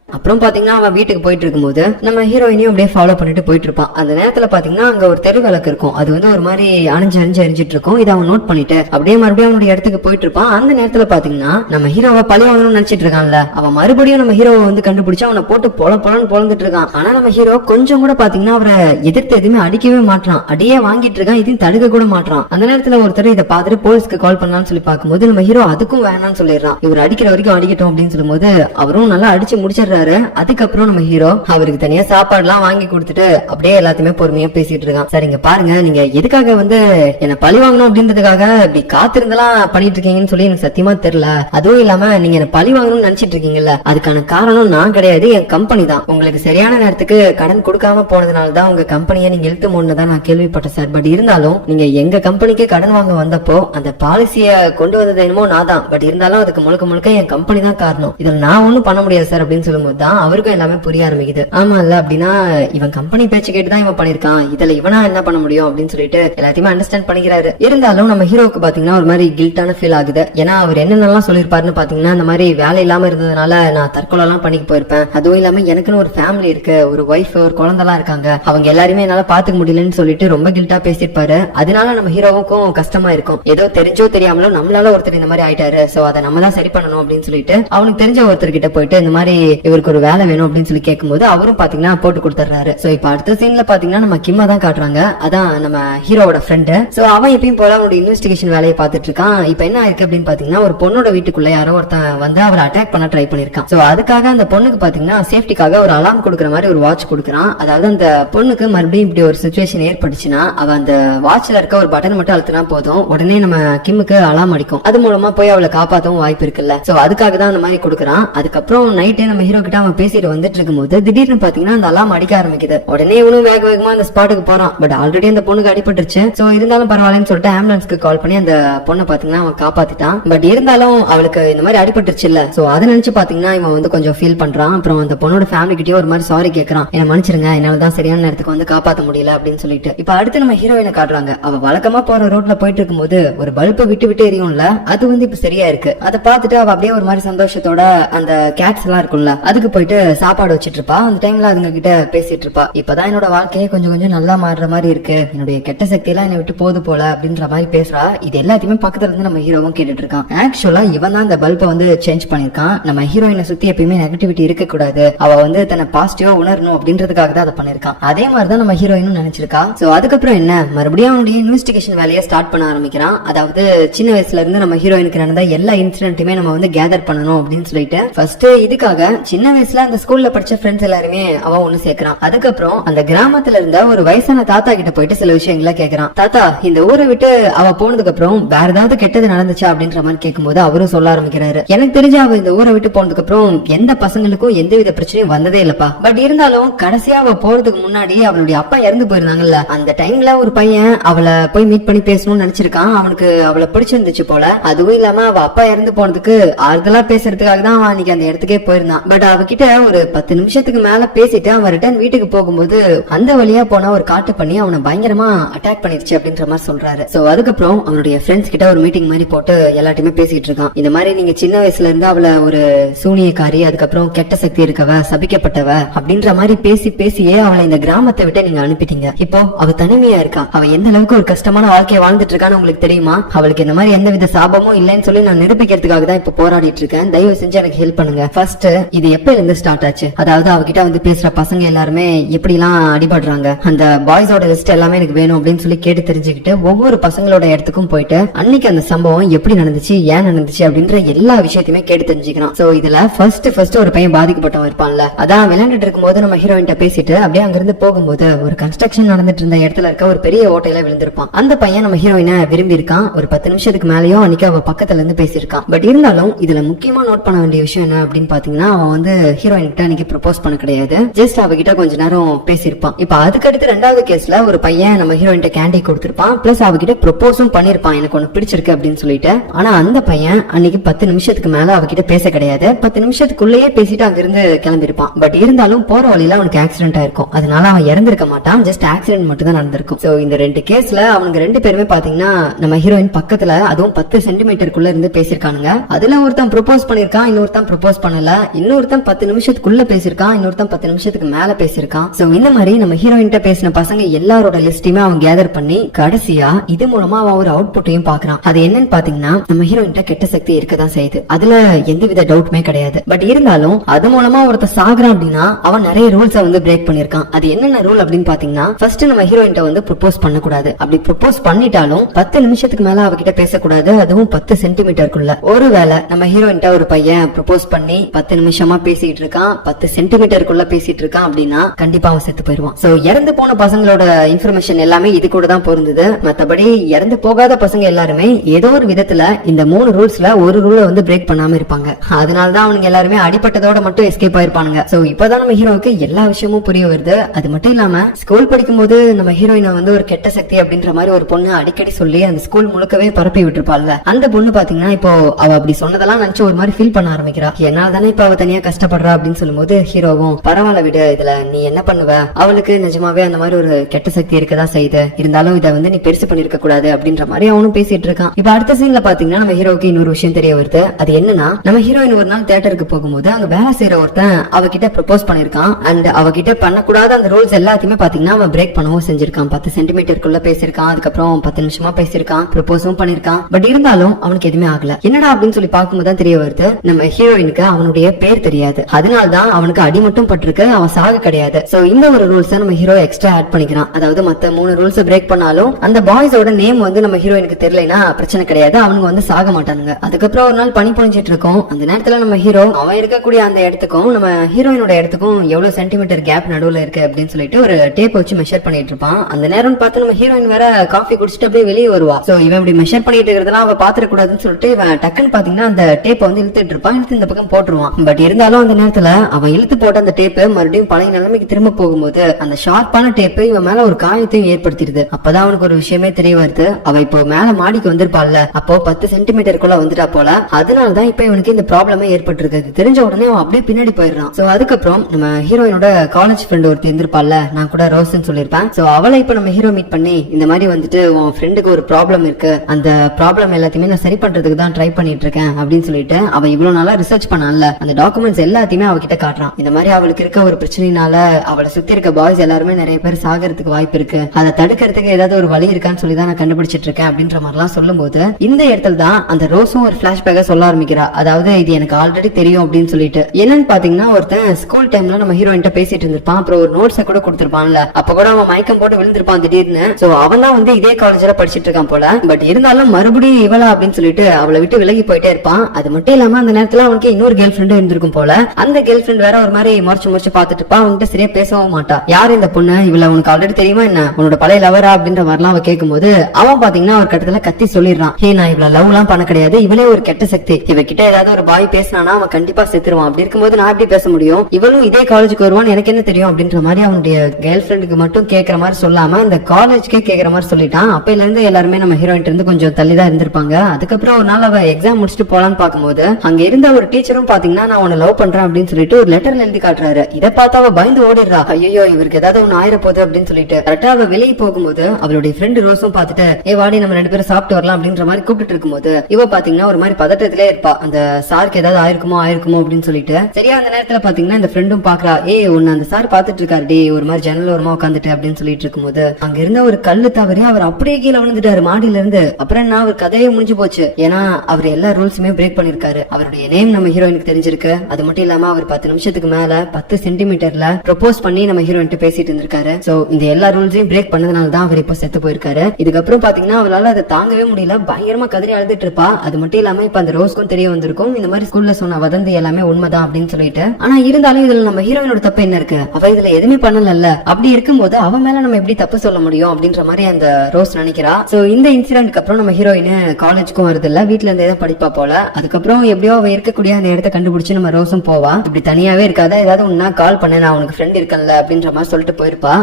அப்புறம் பாத்தீங்கன்னா அவன் வீட்டுக்கு போயிட்டு இருக்கும்போது நம்ம ஹீரோயினையும் அப்படியே ஃபாலோ பண்ணிட்டு போயிட்டு இருப்பான். அந்த நேரத்துல பாத்தீங்கன்னா அங்க ஒரு தெரு விளக்கு இருக்கும், அது வந்து ஒரு மாதிரி அணிஞ்சு எரிஞ்சிட்டு இருக்கும். இதை அவன் நோட் பண்ணிட்டு அப்படியே மறுபடியும் அவனுடைய இடத்துக்கு போயிட்டு இருப்பான். அந்த நேரத்துல பாத்தீங்கன்னா நம்ம ஹீரோவை பழி வாங்கணும்னு நினைச்சிட்டு இருக்கான்ல, அவன் மறுபடியும் நம்ம ஹீரோவை வந்து கண்டுபிடிச்சு அவனை போட்டு பொலன்னு பொழந்துட்டு இருக்கான். ஆனா நம்ம ஹீரோ கொஞ்சம் கூட பாத்தீங்கன்னா அவரை எதிர்த்து எதுவுமே அடிக்கவே மாட்டான், அடியே வாங்கிட்டு இருக்கான், இதையும் தடுக்க கூட மாட்டான். அந்த நேரத்துல ஒருத்தர் இதை பார்த்துட்டு போலீஸ்க்கு கால் பண்ணலாம்னு சொல்லி பார்க்கும்போது நம்ம ஹீரோ அதுக்கும் வேணாம்னு சொல்லிடுறான். இவர் அடிக்கிற வரைக்கும் அடிக்கட்டும் அப்படின்னு சொல்லும் போது அவரும் நல்லா அடிச்சு முடிச்சிடுறாரு. அதுக்கப்புறம் நம்ம ஹீரோ அவருக்கு தனியா சாப்பாடு எல்லாம் வாங்கி கொடுத்துட்டு அப்படியே எல்லாத்தையுமே பொறுமையா பேசிட்டு இருக்கான். சரிங்க பாருங்க, நீங்க எதுக்காக வந்து என்ன பழி வாங்கணும் அப்படின்றதுக்காக இப்படி காத்திருந்தெல்லாம் பண்ணிட்டு இருக்கீங்கன்னு சொல்லி எனக்கு சத்தியமா தெரியல. அதுவும் இல்லாம நீங்க என்ன பழி வாங்கணும்னு நினைச்சிட்டு இருக்கீங்கல்ல, அதுக்கான காரணம் நான் கிடையாது, என் கம்பெனி தான். உங்களுக்கு சரியான நேரத்துக்கு கடன் கொடுக்காம போனதுனாலதான் உங்க கம்பெனியை நீங்க இழுத்து மூடனதான் நான் கேள்விப்பட்டேன் சார். பட் இருந்தாலும் நீங்க எங்க கம்பெனிக்கு கடன் வாங்க வந்தப்போ அந்த பாலிசிய கொண்டு வந்தது என்னமோ நான் தான். பட் இருந்தாலும் அதுக்கு முழுக்க முழுக்க என் கம்பெனி தான் காரணம், இதுல நான் ஒண்ணும் பண்ண முடியாது சார் அப்படின்னு சொல்லும்போது தான் அவருக்கும் எல்லாமே புரிய ஆரம்பிக்குது. ஆமா இல்ல அப்படின்னா இவன் கம்பெனி பேச்சு கேட்டுதான் இவன் பண்ணிருக்கான், இதுல இவனா என்ன பண்ண முடியும் அப்படின்னு சொல்லிட்டு எல்லாத்தையுமே அண்டர்ஸ்டாண்ட் பண்ணிக்கிறாரு. இருந்தாலும் நம்ம ஹீரோக்கு பாத்தீங்கன்னா ஒரு மாதிரி கில்ட்டான ஃபீல் ஆகுது. ஏன்னா அவர் என்னென்னலாம் சொல்லிருப்பாருன்னு பாத்தீங்கன்னா இந்த மாதிரி வேலை இல்லாம இருந்ததுனால நான் தற்கொலை எல்லாம் பண்ணிக்கு போயிருப்பேன், அதுவும் இல்லாம எனக்குன்னு ஒரு ஃபேமிலி இருக்கு, ஒரு ஒய்ஃப் ஒரு குழந்தை எல்லாம் இருக்காங்க, அவங்க எல்லாருமே என்னால பாத்துக்க முடியலன்னு சொல்லிட்டு ரொம்ப கில்ட்டா பேசிருப்பாரு. அதனால நம்ம ஹீரோவுக்கும் கஷ்டமா இருக்கும், ஏதோ தெரிஞ்சோ தெரியாமலோ நம்மளால ஒருத்தர் இந்த மாதிரி ஆயிட்டாரு, சோ அதை நம்ம தான் சரி பண்ணணும் அப்படின்னு சொல்லிட்டு அவனுக்கு தெரிஞ்ச ஒருத்தர் கிட்ட போயிட்டு இந்த மாதிரி இவருக்கு ஒரு வேலை வேணும் அப்படின்னு சொல்லி கேட்கும்போது அவரும் பாத்தீங்கன்னா போட்டு கொடுத்துறாரு. சோ இப்ப அடுத்த சீன்ல பாத்தீங்கன்னா நம்ம கிம்மா தான் காட்டுறாங்க, அதான் நம்ம ஹீரோவோட ஃப்ரெண்டு. சோ அவன் எப்பயும் போல அவனோட இன்வெஸ்டிகேஷன் வேலையை பாத்துட்டு இருக்கான். இப்ப என்ன ஆயிருக்கு அப்படின்னு பாத்தீங்கன்னா ஒரு பொண்ணோட வீட்டுக்குள்ள யாரோ ஒருத்தன் வந்து அவரை அட்டாக் பண்ண ட்ரை பண்ணிருக்கான். சோ அதுக்காக அந்த பொண்ணுக்கு பாத்தீங்கன்னா சேஃப்டிக்காக ஒரு அலார்ம் கொடுக்குற மாதிரி ஒரு வாட்ச் கொடுக்குறான். அதாவது அந்த பொண்ணுக்கு மறுபடியும் இப்படி ஒரு சிச்சுவேஷன் ஏற்பட்டுச்சுன்னா அவ அந்த வாட்ச்ல இருக்க ஒரு பட்டன் மட்டும் அழுத்தினா போதும், உடனே நம்ம கிம்முக்கு அலார்ம் அடிக்கும், அது மூலமா போய் அவளை காப்பாத்தவும் வாய்ப்பு இருக்குல்ல. சோ அதுக்காக தான் அந்த மாதிரி கொடுக்குறான். அதுக்கப்புறம் நைட்டே நம்ம ஹீரோ கிட்ட அவன் பேசிட்டு வந்துட்டு இருக்கும்போது திடீர்னு பாத்தீங்கன்னா அந்த அலாம் அடிக்க ஆரம்பிக்குது. உடனே இவனும் வேக வேகமா அந்த ஸ்பாட்டுக்கு போறான். பட் ஆல்ரெடி அந்த பொண்ணுக்கு அடிபட்டுருச்சு. சோ இருந்தாலும் பரவாயில்லன்னு சொல்லிட்டு ஆம்புலன்ஸ்க்கு கால் பண்ணி அந்த பொண்ணை பாத்தீங்கன்னா அவன் காப்பாத்திட்டான். பட் இருந்தாலும் அவளுக்கு இந்த மாதிரி அடிபட்டுருச்சு இல்ல, சோ அதை நினைச்சு பாத்தீங்கன்னா இவன் வந்து கொஞ்சம் ஃபீல் பண்றான். அப்புறம் அந்த பொண்ணோட ஃபேமிலி கிட்டயே ஒரு மாதிரி சாரி கேட்கறான், என்ன மன்னிச்சிருங்க, என்னாலதான் சரியான நேரத்துக்கு வந்து காப்பாத்த முடியல அப்படின்னு சொல்லிட்டு. இப்ப அடுத்து நம்ம ஹீரோயினை காட்டுறாங்க. அவ வழக்கமா போற ரோட்ல போயிட்டு இருக்கும்போது ஒரு பல்பை விட்டு விட்டு எரியும்ல, அது வந்து இப்ப சரியா இருக்கு. அதை பார்த்துட்டு அவ அப்படியே ஒரு மாதிரி சந்தோஷத்தோட அந்த கேட்ஸ் எல்லாம் இருக்கும்ல அதுக்கு போயிட்டு சாப்பாடு வச்சிட்டு இருப்பா. அந்த டைம்ல அதுங்க கிட்ட பேசிட்டு இருப்பா. இப்பதான் என்னோட வாழ்க்கையே கொஞ்சம் கொஞ்சம் நல்லா மாறுற மாதிரி இருக்கு, என்னுடைய கெட்ட சக்தி எல்லாம் என்னை விட்டு போது போல அப்படின்ற மாதிரி பேசுறா. இது எல்லாத்தையுமே பக்கத்துல இருந்து நம்ம ஹீரோவும் கேட்டுட்டு இருக்கான். ஆக்சுவலா இவன் தான் இந்த பல்பை வந்து சேஞ்ச் பண்ணிருக்கான். நம்ம ஹீரோயினை சுத்தி எப்பயுமே நெகட்டிவிட்டி இருக்க கூடாது, அவ வந்து தன்னை பாசிட்டிவா உணரணும் அப்படின்றதுக்காக தான் அதை பண்ணிருக்கான். அதே மாதிரிதான் நம்ம ஹீரோயினும் நினைச்சிருக்கா. சோ அதுக்கப்புறம் என்ன மறுபடியும் அவனுடைய இன்வெஸ்டிகேஷன் வேலையை ஸ்டார்ட் பண்ண ஆரம்பிக்கிறான். அதாவது சின்ன வயசுல இருந்து நம்ம ஹீரோயினுக்கு நடந்த எல்லா இன்சிடென்ட்டுமே நம்ம வந்து கேதர் பண்ணணும் அப்படின்னு சொல்லிட்டு ஃபர்ஸ்ட் இதுக்காக சின்ன வயசுல அந்த ஸ்கூல்ல படிச்ச ஃப்ரெண்ட்ஸ் எல்லாருமே அவன் ஒண்ணு சேர்க்கிறான். அதுக்கப்புறம் அந்த கிராமத்துல இருந்த ஒரு வயசான தாத்தா கிட்ட போயிட்டு சில விஷயங்களை கேட்கறான். தாத்தா, இந்த ஊரை விட்டு அவ போனதுக்கு அப்புறம் வேற ஏதாவது கெட்டது நடந்துச்சா அப்படின்ற மாதிரி கேட்கும்போது அவரும் சொல்ல ஆரம்பிக்கிறாரு, எனக்கு தெரிஞ்ச அவ இந்த ஊரை விட்டு போனதுக்கு அப்புறம் எந்த பசங்களுக்கும் எந்த வித பிரச்சனையும் வந்ததே இல்லப்பா. பட் இருந்தாலும் கடைசியா அவ போறதுக்கு முன்னாடி அவளுடைய அப்பா இறந்து போயிருந்தாங்கல்ல, அந்த டைம்ல ஒரு பையன் அவளை போய் மீட் பண்ணி பேசணும்னு நினைச்சிருக்கான். அவனுக்கு அவளை பிடிச்சிருந்துச்சு போல. அதுவும் இல்லாம அவ அப்பா இறந்து போனதுக்கு ஆறுதலா பேசுறதுக்காக தான் அவன் அன்னைக்கு அந்த இடத்துக்கே போயிருந்தான். பட் அவகிட்ட ஒரு 10 நிமிஷத்துக்கு மேல பேசிட்டு அவன் ரிட்டர்ன் வீட்டுக்கு போகும்போது அந்த வழியா போனா ஒரு காட்டு பண்ணி அவனை பயங்கரமா அட்டாக் பண்ணிருச்சு அப்படின்ற மாதிரி சொல்றாரு. சோ அதுக்கப்புறம் அவனுடைய ஃப்ரெண்ட்ஸ் கிட்ட ஒரு மீட்டிங் மாதிரி போட்டு எல்லாத்தையுமே பேசிட்டு இருக்கான். இந்த மாதிரி நீங்க சின்ன வயசுல இருந்து அவளை ஒரு சூனியக்காரி, அதுக்கப்புறம் கெட்ட சக்தி இருக்கவ, சபிக்கப்பட்டவ அப்படின்ற மாதிரி பேசியே அவளை இந்த கிராமத்தை விட்டு நீங்க அனுப்பிட்டீங்க. இப்போ அவ தனிமையா இருக்கா, அவ எந்த அளவுக்கு ஒரு கஷ்டமான வாழ்க்கையை வாழ்ந்துட்டு இருக்கான்னு உங்களுக்கு தெரியுமா? அவளுக்கு இந்த மாதிரி எந்த வித சாபமும் இல்லைன்னு சொல்லி நான் நிரூபிக்கிறதுக்காக தான் இப்ப போராடிட்டு இருக்கேன். தயவு செஞ்சு எனக்கு ஹெல்ப் பண்ணுங்க. ஃபர்ஸ்ட் இது எப்ப இருந்து ஸ்டார்ட் ஆச்சு, அதாவது அவகிட்ட வந்து பேசுற பசங்க எல்லாருமே எப்படி எல்லாம் அடிபடுறாங்க, அந்த பாய்ஸோட லிஸ்ட் எல்லாமே எனக்கு வேணும் அப்படின்னு சொல்லி கேட்டு தெரிஞ்சுக்கிட்டு ஒவ்வொரு பசங்களோட இடத்துக்கும் போயிட்டு அன்னைக்கு அந்த சம்பவம் எப்படி நடந்துச்சு, ஏன் நடந்துச்சு அப்படின்ற எல்லா விஷயத்தையுமே கேட்டு தெரிஞ்சுக்கிறான். சோ இதுல ஃபர்ஸ்ட் ஒரு பையன் பாதிக்கப்பட்டவன் இருப்பான்ல, அதான் விளையாண்டுட்டு இருக்கும்போது நம்ம ஹீரோயின் பேசிட்டு அப்படியே அங்கிருந்து போகும்போது ஒரு கன்ஸ்ட்ரக்ஷன் நடந்துட்டு இருந்த இடத்துல இருக்க ஒரு பெரிய ஓட்டையில விழுந்திருப்பான். அந்த பையன் நம்ம ஹீரோயினை விரும்பி இருக்கான். ஒரு 10 நிமிஷத்துக்கு மேலயும் அன்னைக்கு அவ பக்கத்துல இருந்து பேசியிருக்கான். பட் இருந்தாலும் இதுல முக்கியமா நோட் பண்ண வேண்டிய விஷயம் என்ன அப்படின்னு பாத்தீங்கன்னா அவன் வந்து வந்து ஹீரோயின் கிட்ட அன்னைக்கு ப்ரொபோஸ் பண்ண கிடையாது. ஜஸ்ட் அவகிட்ட கொஞ்ச நேரம் பேசியிருப்பான். இப்ப அதுக்கடுத்து ரெண்டாவது கேஸ்ல ஒரு பையன் நம்ம ஹீரோயின் கேண்டி கொடுத்திருப்பான். பிளஸ் அவகிட்ட ப்ரொபோஸும் பண்ணிருப்பான், எனக்கு ஒண்ணு பிடிச்சிருக்கு அப்படின்னு சொல்லிட்டு. ஆனா அந்த பையன் அன்னைக்கு 10 நிமிஷத்துக்கு மேல அவகிட்ட பேச கிடையாது. 10 நிமிஷத்துக்குள்ளேயே பேசிட்டு அங்கிருந்து கிளம்பிருப்பான். பட் இருந்தாலும் போற வழியில அவனுக்கு ஆக்சிடென்ட் ஆயிருக்கும். அதனால அவன் இறந்திருக்க மாட்டான், ஜஸ்ட் ஆக்சிடென்ட் மட்டும் தான் நடந்திருக்கும். சோ இந்த 2 கேஸ்ல அவனுக்கு 2 பேருமே பாத்தீங்கன்னா நம்ம ஹீரோயின் பக்கத்துல, அதுவும் 10 சென்டிமீட்டருக்குள்ள இருந்து பேசிருக்கானுங்க. அதுல ஒருத்தன் ப்ரொபோஸ் பண்ணிருக்கான், இன்னொருத்தன் ப்ரொபோஸ் பண்ணல. இன்னொருத்தன் 10 நிமிஷத்துக்குள்ள பேசிருக்கான், இன்னொருத்தன் 10 நிமிஷத்துக்கு மேல பேசிருக்கான். சோ இந்த மாதிரி நம்ம ஹீரோயின் பேசின பசங்க எல்லாரோட லிஸ்டையுமே அவன் கேதர் பண்ணி கடைசியா இது மூலமா அவன் ஒரு அவுட்புட்டையும் பாக்குறான். அது என்னன்னு பாத்தீங்கன்னா நம்ம ஹீரோயின் கெட்ட சக்தி இருக்கதான் செய்யுது. அதுல எந்தவித டவுட்டுமே கிடையாது. பட் இருந்தாலும் அது மூலமா ஒருத்த சாகுறான் அப்படின்னா அவன் நிறைய ரூல்ஸ வந்து பிரேக் பண்ணிருக்கான். அது என்னென்ன ரூல் அப்படின்னு பாத்தீங்கன்னா, ஃபர்ஸ்ட் நம்ம ஹீரோயின் வந்து ப்ரொபோஸ் பண்ணக்கூடாது. அப்படி ப்ரொபோஸ் பண்ணிட்டாலும் 10 நிமிஷத்துக்கு மேல அவகிட்ட பேசக்கூடாது, அதுவும் 10 சென்டிமீட்டருக்குள்ள. ஒருவேளை நம்ம ஹீரோயின் ஒரு பையன் ப்ரொபோஸ் பண்ணி 10 நிமிஷமா பேசிட்டு இருக்கான், 10 சென்டிமீட்டருக்குள்ள பேசிட்டு இருக்கான் அப்படின்னா கண்டிப்பா அவன் செத்து போயிருவான். சோ இறந்து போன பசங்களோட இன்ஃபர்மேஷன் எல்லாமே இது கூட தான் பொருந்தது. மத்தபடி இறந்து போகாத பசங்க எல்லாருமே ஏதோ ஒரு விதத்துல இந்த 3 ரூல்ஸ்ல ஒரு ரூல வந்து பிரேக் பண்ணாம இருப்பாங்க. அதனாலதான் அவனுங்க எல்லாருமே அடிப்பட்டதோட மட்டும் எஸ்கேப் ஆயிருப்பானுங்க. சோ இப்பதான் நம்ம ஹீரோவுக்கு எல்லா விஷயமும் புரிய வருது. அது மட்டும் இல்லாம ஸ்கூல் படிக்கும் போது நம்ம ஹீரோயினை வந்து ஒரு கெட்ட சக்தி அப்படின்ற மாதிரி ஒரு பொண்ணு அடிக்கடி சொல்லி அந்த ஸ்கூல் முழுக்கவே பரப்பி விட்டுருப்பாள்ல. அந்த பொண்ணு பாத்தீங்கன்னா இப்போ அவ அப்படி சொன்னதெல்லாம் நினைச்சு ஒரு மாதிரி ஃபீல் பண்ண ஆரம்பிக்கிறா. என்னால தானே இப்ப அவ தனியா கஷ்டப்படுறா அப்படின்னு சொல்லும் போது ஹீரோவும் பரவாயில்ல விடு, இதுல நீ என்ன பண்ணுவ, அவளுக்கு நிஜமாவே அந்த மாதிரி ஒரு கெட்ட சக்தி இருக்கதா செய்யுது, இருந்தாலும் இதை வந்து நீ பெருசு பண்ணிருக்க கூடாது அப்படின்ற மாதிரி அவனும் பேசிட்டு இருக்கான். இப்ப அடுத்த சீன்ல பாத்தீங்கன்னா நம்ம ஹீரோவுக்கு இன்னொரு விஷயம் தெரிய வருது. அது என்னன்னா, நம்ம ஹீரோயின் ஒரு நாள் தியேட்டருக்கு போகும்போது அங்க வேலை செய்யற ஒருத்தன் அவகிட்ட ப்ரொபோஸ் பண்ணிருக்கான். அண்ட் அவகிட்ட பண்ணக்கூடாத அந்த ரூல்ஸ் எல்லாத்தையுமே பாத்தீங்கன்னா அவன் பிரேக் பண்ணவும் செஞ்சிருக்கான். 10 சென்டிமீட்டருக்குள்ள பேசிருக்கான், அதுக்கப்புறம் 10 நிமிஷமா பேசிருக்கான், ப்ரொபோஸும் பண்ணிருக்கான். பட் இருந்தாலும் அவனுக்கு எதுவுமே ஆகல. என்னடா அப்படின்னு சொல்லி பார்க்கும்போது தான் தெரிய வருது, நம்ம ஹீரோயினுக்கு அவனுடைய பேர் தெரியாது, அதனால்தான் அவனுக்கு அடி மட்டும் பட்டிருக்கு, அவன் சாக கிடையாது. சோ இந்த ஒரு ரூல்ஸ் நம்ம ஹீரோ எக்ஸ்ட்ரா ஆட் பண்ணிக்கிறான். அதாவது மத்த 3 ரூல்ஸ் பிரேக் பண்ணாலும் அந்த பாய்ஸோட நேம் வந்து நம்ம ஹீரோயினுக்கு தெரியலனா பிரச்சனை கிடையாது, அவனுக்கு வந்து சாக மாட்டானுங்க. அதுக்கப்புறம் ஒரு நாள் பனி பொழிஞ்சிட்டு இருக்கோம். அந்த நேரத்துல நம்ம ஹீரோ அவன் இருக்கக்கூடிய அந்த இடத்துக்கும் நம்ம ஹீரோயினோட இடத்துக்கும் எவ்வளவு சென்டிமீட்டர் கேப் நடுவுல இருக்கு அப்படின்னு சொல்லிட்டு ஒரு டேப் வச்சு மெஷர் பண்ணிட்டு இருப்பான். அந்த நேரம் பார்த்து நம்ம ஹீரோயின் வேற காஃபி குடிச்சிட்டு அப்படியே வெளியே வருவா. சோ இவன் இப்படி மெஷர் பண்ணிட்டு இருக்கிறதெல்லாம் அவ பாத்துற கூடாதுன்னு சொல்லிட்டு இவன் டக்குன்னு பாத்தீங்கன்னா அந்த டேப்பை வந்து இழுத்துட்டு இருப்பான், இழுத்து இந்த பக்கம் போட்டுருவான். பட் இருந்தாலும் அந்த நேரத்துல அவன் இழுத்து போட்ட அந்த டேப்பு மறுபடியும் பழைய நிலைமைக்கு திரும்ப போகும்போது அந்த ஷார்ப்பான டேப்பு இவன் மேல ஒரு காயத்தையும் ஏற்படுத்திடுது. அப்பதான் அவனுக்கு ஒரு விஷயமே தெரிய வருது, அவ இப்போ மேல மாடிக்கு வந்திருப்பாள்ல, அப்போ 10 சென்டிமீட்டருக்குள்ள வந்துட்டா போல, அதனாலதான் இப்ப இவனுக்கு இந்த ப்ராப்ளமே ஏற்பட்டிருக்கு. தெரிஞ்ச உடனே அவன் அப்படியே பின்னாடி போயிடுறான். சோ அதுக்கப்புறம் நம்ம ஹீரோயினோட காலேஜ் ஃப்ரெண்ட் ஒருத்தி இருந்திருப்பாள்ல, நான் கூட ரோஸ்ன்னு சொல்லிருப்பேன். சோ அவளை இப்ப நம்ம ஹீரோ மீட் பண்ணி இந்த மாதிரி வந்துட்டு உன் ஃப்ரெண்டுக்கு ஒரு ப்ராப்ளம் இருக்கு, அந்த ப்ராப்ளம் எல்லாத்தையுமே நான் சரி பண்றதுக்கு தான் ட்ரை பண்ணிட்டு இருக்கேன் அப்படின்னு சொல்லிட்டு அவ இவ்வளவு நாளா ரிசர்ச் பண்ணான்ல அந்த டாக்குமெண்ட்ஸ் எல்லாத்தையுமே அவகிட்ட காட்டுறான். இந்த மாதிரி அவளுக்கு இருக்க ஒரு பிரச்சனைனால அவளை சுத்தி இருக்க பாய்ஸ் எல்லாருமே நிறைய பேர் சாகிறதுக்கு வாய்ப்பு இருக்கு, அதை தடுக்கிறதுக்கு ஏதாவது ஒரு வழி இருக்கான்னு சொல்லி தான் நான் கண்டுபிடிச்சிட்டு இருக்கேன் அப்படின்ற மாதிரி எல்லாம் சொல்லும் போது இந்த இடத்துல தான் அந்த ரோஸும் ஒரு பிளாஷ்பேக்கா சொல்ல ஆரம்பிக்கிறா. அதாவது இது எனக்கு ஆல்ரெடி தெரியும் அப்படின்னு சொல்லிட்டு. என்னன்னு பாத்தீங்கன்னா, ஒருத்தன் ஸ்கூல் டைம்ல நம்ம ஹீரோயின் பேசிட்டு இருந்திருப்பான், அப்புறம் ஒரு நோட்ஸை கூட கொடுத்திருப்பான்ல, அப்ப கூட அவன் மயக்கம் போட்டு விழுந்திருப்பான் திடீர்னு. சோ அவன் தான் வந்து இதே காலேஜ்ல படிச்சிட்டு இருக்கான் போல. பட் இருந்தாலும் மறுபடியும் இவளா அப்படின்னு சொல்லிட்டு அவளை விட்டு விலகி போயிட்டே இருப்பான். அது மட்டும் இல்லாம அந்த நேரத்துல அவனுக்கு இன்னொரு கேர்ள் ஃப்ரெண்டும் இருந்திருக்கும் போல. அந்த கேர்ள் ஃப்ரெண்ட் வேற ஒரு மாதிரி முறைச்சு பாத்துட்டு இருப்பா, அவன்கிட்ட சரியா பேசவும் மாட்டா. யார் இந்த பொண்ணு, இவள உனக்கு ஆல்ரெடி தெரியுமா என்ன, உன்னோட பழைய லவரா அப்படின்ற மாதிரிலாம் அவ கேட்கும் போது அவன் பாத்தீங்கன்னா ஒரு கட்டத்துல கத்தி சொல்லிடுறான், ஹே நான் இவள லவ் எல்லாம் பண்ண கிடையாது, இவளே ஒரு கெட்ட சக்தி, இவகிட்ட ஏதாவது ஒரு பாய் பேசினானா அவன் கண்டிப்பா செத்துருவான், அப்படி இருக்கும்போது நான் எப்படி பேச முடியும், இவளும் இதே காலேஜுக்கு வருவான், எனக்கு என்ன தெரியும் அப்படின்ற மாதிரி அவனுடைய கேர்ள் ஃப்ரெண்டுக்கு மட்டும் கேட்கற மாதிரி சொல்லாம இந்த காலேஜ்க்கே கேட்கற மாதிரி சொல்லிட்டான். அப்பையில இருந்து எல்லாருமே நம்ம ஹீரோயின் இருந்து கொஞ்சம் தள்ளிதான் இருந்திருப்பாங்க. அதுக்கப்புறம் ஒரு நாள் அவ எக்ஸாம் முடிச்சுட்டு போலான்னு பாக்கும்போது அங்க இருந்த ஒரு டீச்சரும் பாத்தீங்கன்னா நான் உன்னை லவ் பண்றேன் அப்படின்னு சொல்லிட்டு ஒரு லெட்டர்ல எழுதி காட்டுறாரு. இதை பார்த்து அவ பயந்து ஓடிடுறா, ஐயோ இவருக்கு ஏதாவது ஒண்ணு ஆயிர போகுது அப்படின்னு சொல்லிட்டு. கரெக்டா அவ வெளியே போகும்போது அவளுடைய ஃப்ரெண்டு ரோஸும் பாத்துட்டு ஏ வாடி நம்ம 2 பேரும் சாப்பிட்டு வரலாம் அப்படின்ற மாதிரி கூப்பிட்டு இருக்கும்போது இவ பாத்தீங்கன்னா ஒரு மாதிரி பதட்டத்திலே இருப்பா, அந்த சாருக்கு ஏதாவது ஆயிருக்குமோ அப்படின்னு சொல்லிட்டு. சரியா அந்த நேரத்துல பாத்தீங்கன்னா இந்த ஃப்ரெண்டும் பாக்குறா, ஏ உன்ன அந்த சார் பாத்துட்டு இருக்காரு டே, ஒரு மாதிரி ஜன்னல் ஓரமா உட்காந்துட்டு அப்படின்னு சொல்லிட்டு இருக்கும்போது அங்க இருந்த ஒரு கல்லு தவறி அவர் அப்படியே கீழே விழுந்துட்டாரு மாடியில இருந்து. அப்புறம் என்ன, அவர் கதையே முடிஞ்சு போச்சு. ஏன்னா அவர் எல்லா ரூல்ஸுமே பிரேக் பண்ணிருக்காரு. அவருடைய நேம் நம்ம ஹீரோயினுக்கு தெரிஞ்சிருக்கு. அது மட்டும் இல்லாம அவர் 10 நிமிஷத்துக்கு மேல 10 சென்டிமீட்டர்ல ப்ரொபோஸ் பண்ணி நம்ம ஹீரோயின் பேசிட்டு இருந்திருக்காரு. சோ இந்த எல்லா ரூல்ஸையும் பிரேக் பண்ணதுனால தான் அவர் இப்ப செத்து போயிருக்காரு. இதுக்கப்புறம் பாத்தீங்கன்னா அவளால அதை தாங்கவே முடியல, பயங்கரமா கதறி அழுதுட்டு இருப்பா. அது மட்டும் இல்லாம இப்ப அந்த ரோஸ்க்கும் தெரிய வந்திருக்கும் இந்த மாதிரி ஸ்கூல்ல சொன்ன வதந்தி எல்லாமே உண்மைதான் அப்படின்னு சொல்லிட்டு. ஆனா இருந்தாலும் இதுல நம்ம ஹீரோயினோட தப்பு என்ன இருக்கு, அவ இதுல எதுவுமே பண்ணல. அப்படி இருக்கும்போது அவ மேல நம்ம எப்படி தப்பு சொல்ல முடியும் அப்படின்ற மாதிரி அந்த ரோஸ் நினைக்கிறா. சோ இந்த இன்சிடென்ட்க்கு அப்புறம் நம்ம ஹீரோயின் காலேஜுக்கும் வருது இல்ல, வீட்டுல இருந்தே தான் படிப்பா போல. அதுக்கப்புறம் எப்படியோ அவ இருக்கக்கூடிய அந்த இடத்த கண்டுபிடிச்சு நம்ம ரோஸும் ரோஸும் போவா. இப்படி தனியாவே இருக்காத, ஏதாவது ஒன்னா கால் பண்ண, நான் உனக்கு ஃப்ரெண்ட் இருக்கேன்ல அப்படின்ற மாதிரி சொல்லிட்டு போயிருப்பா.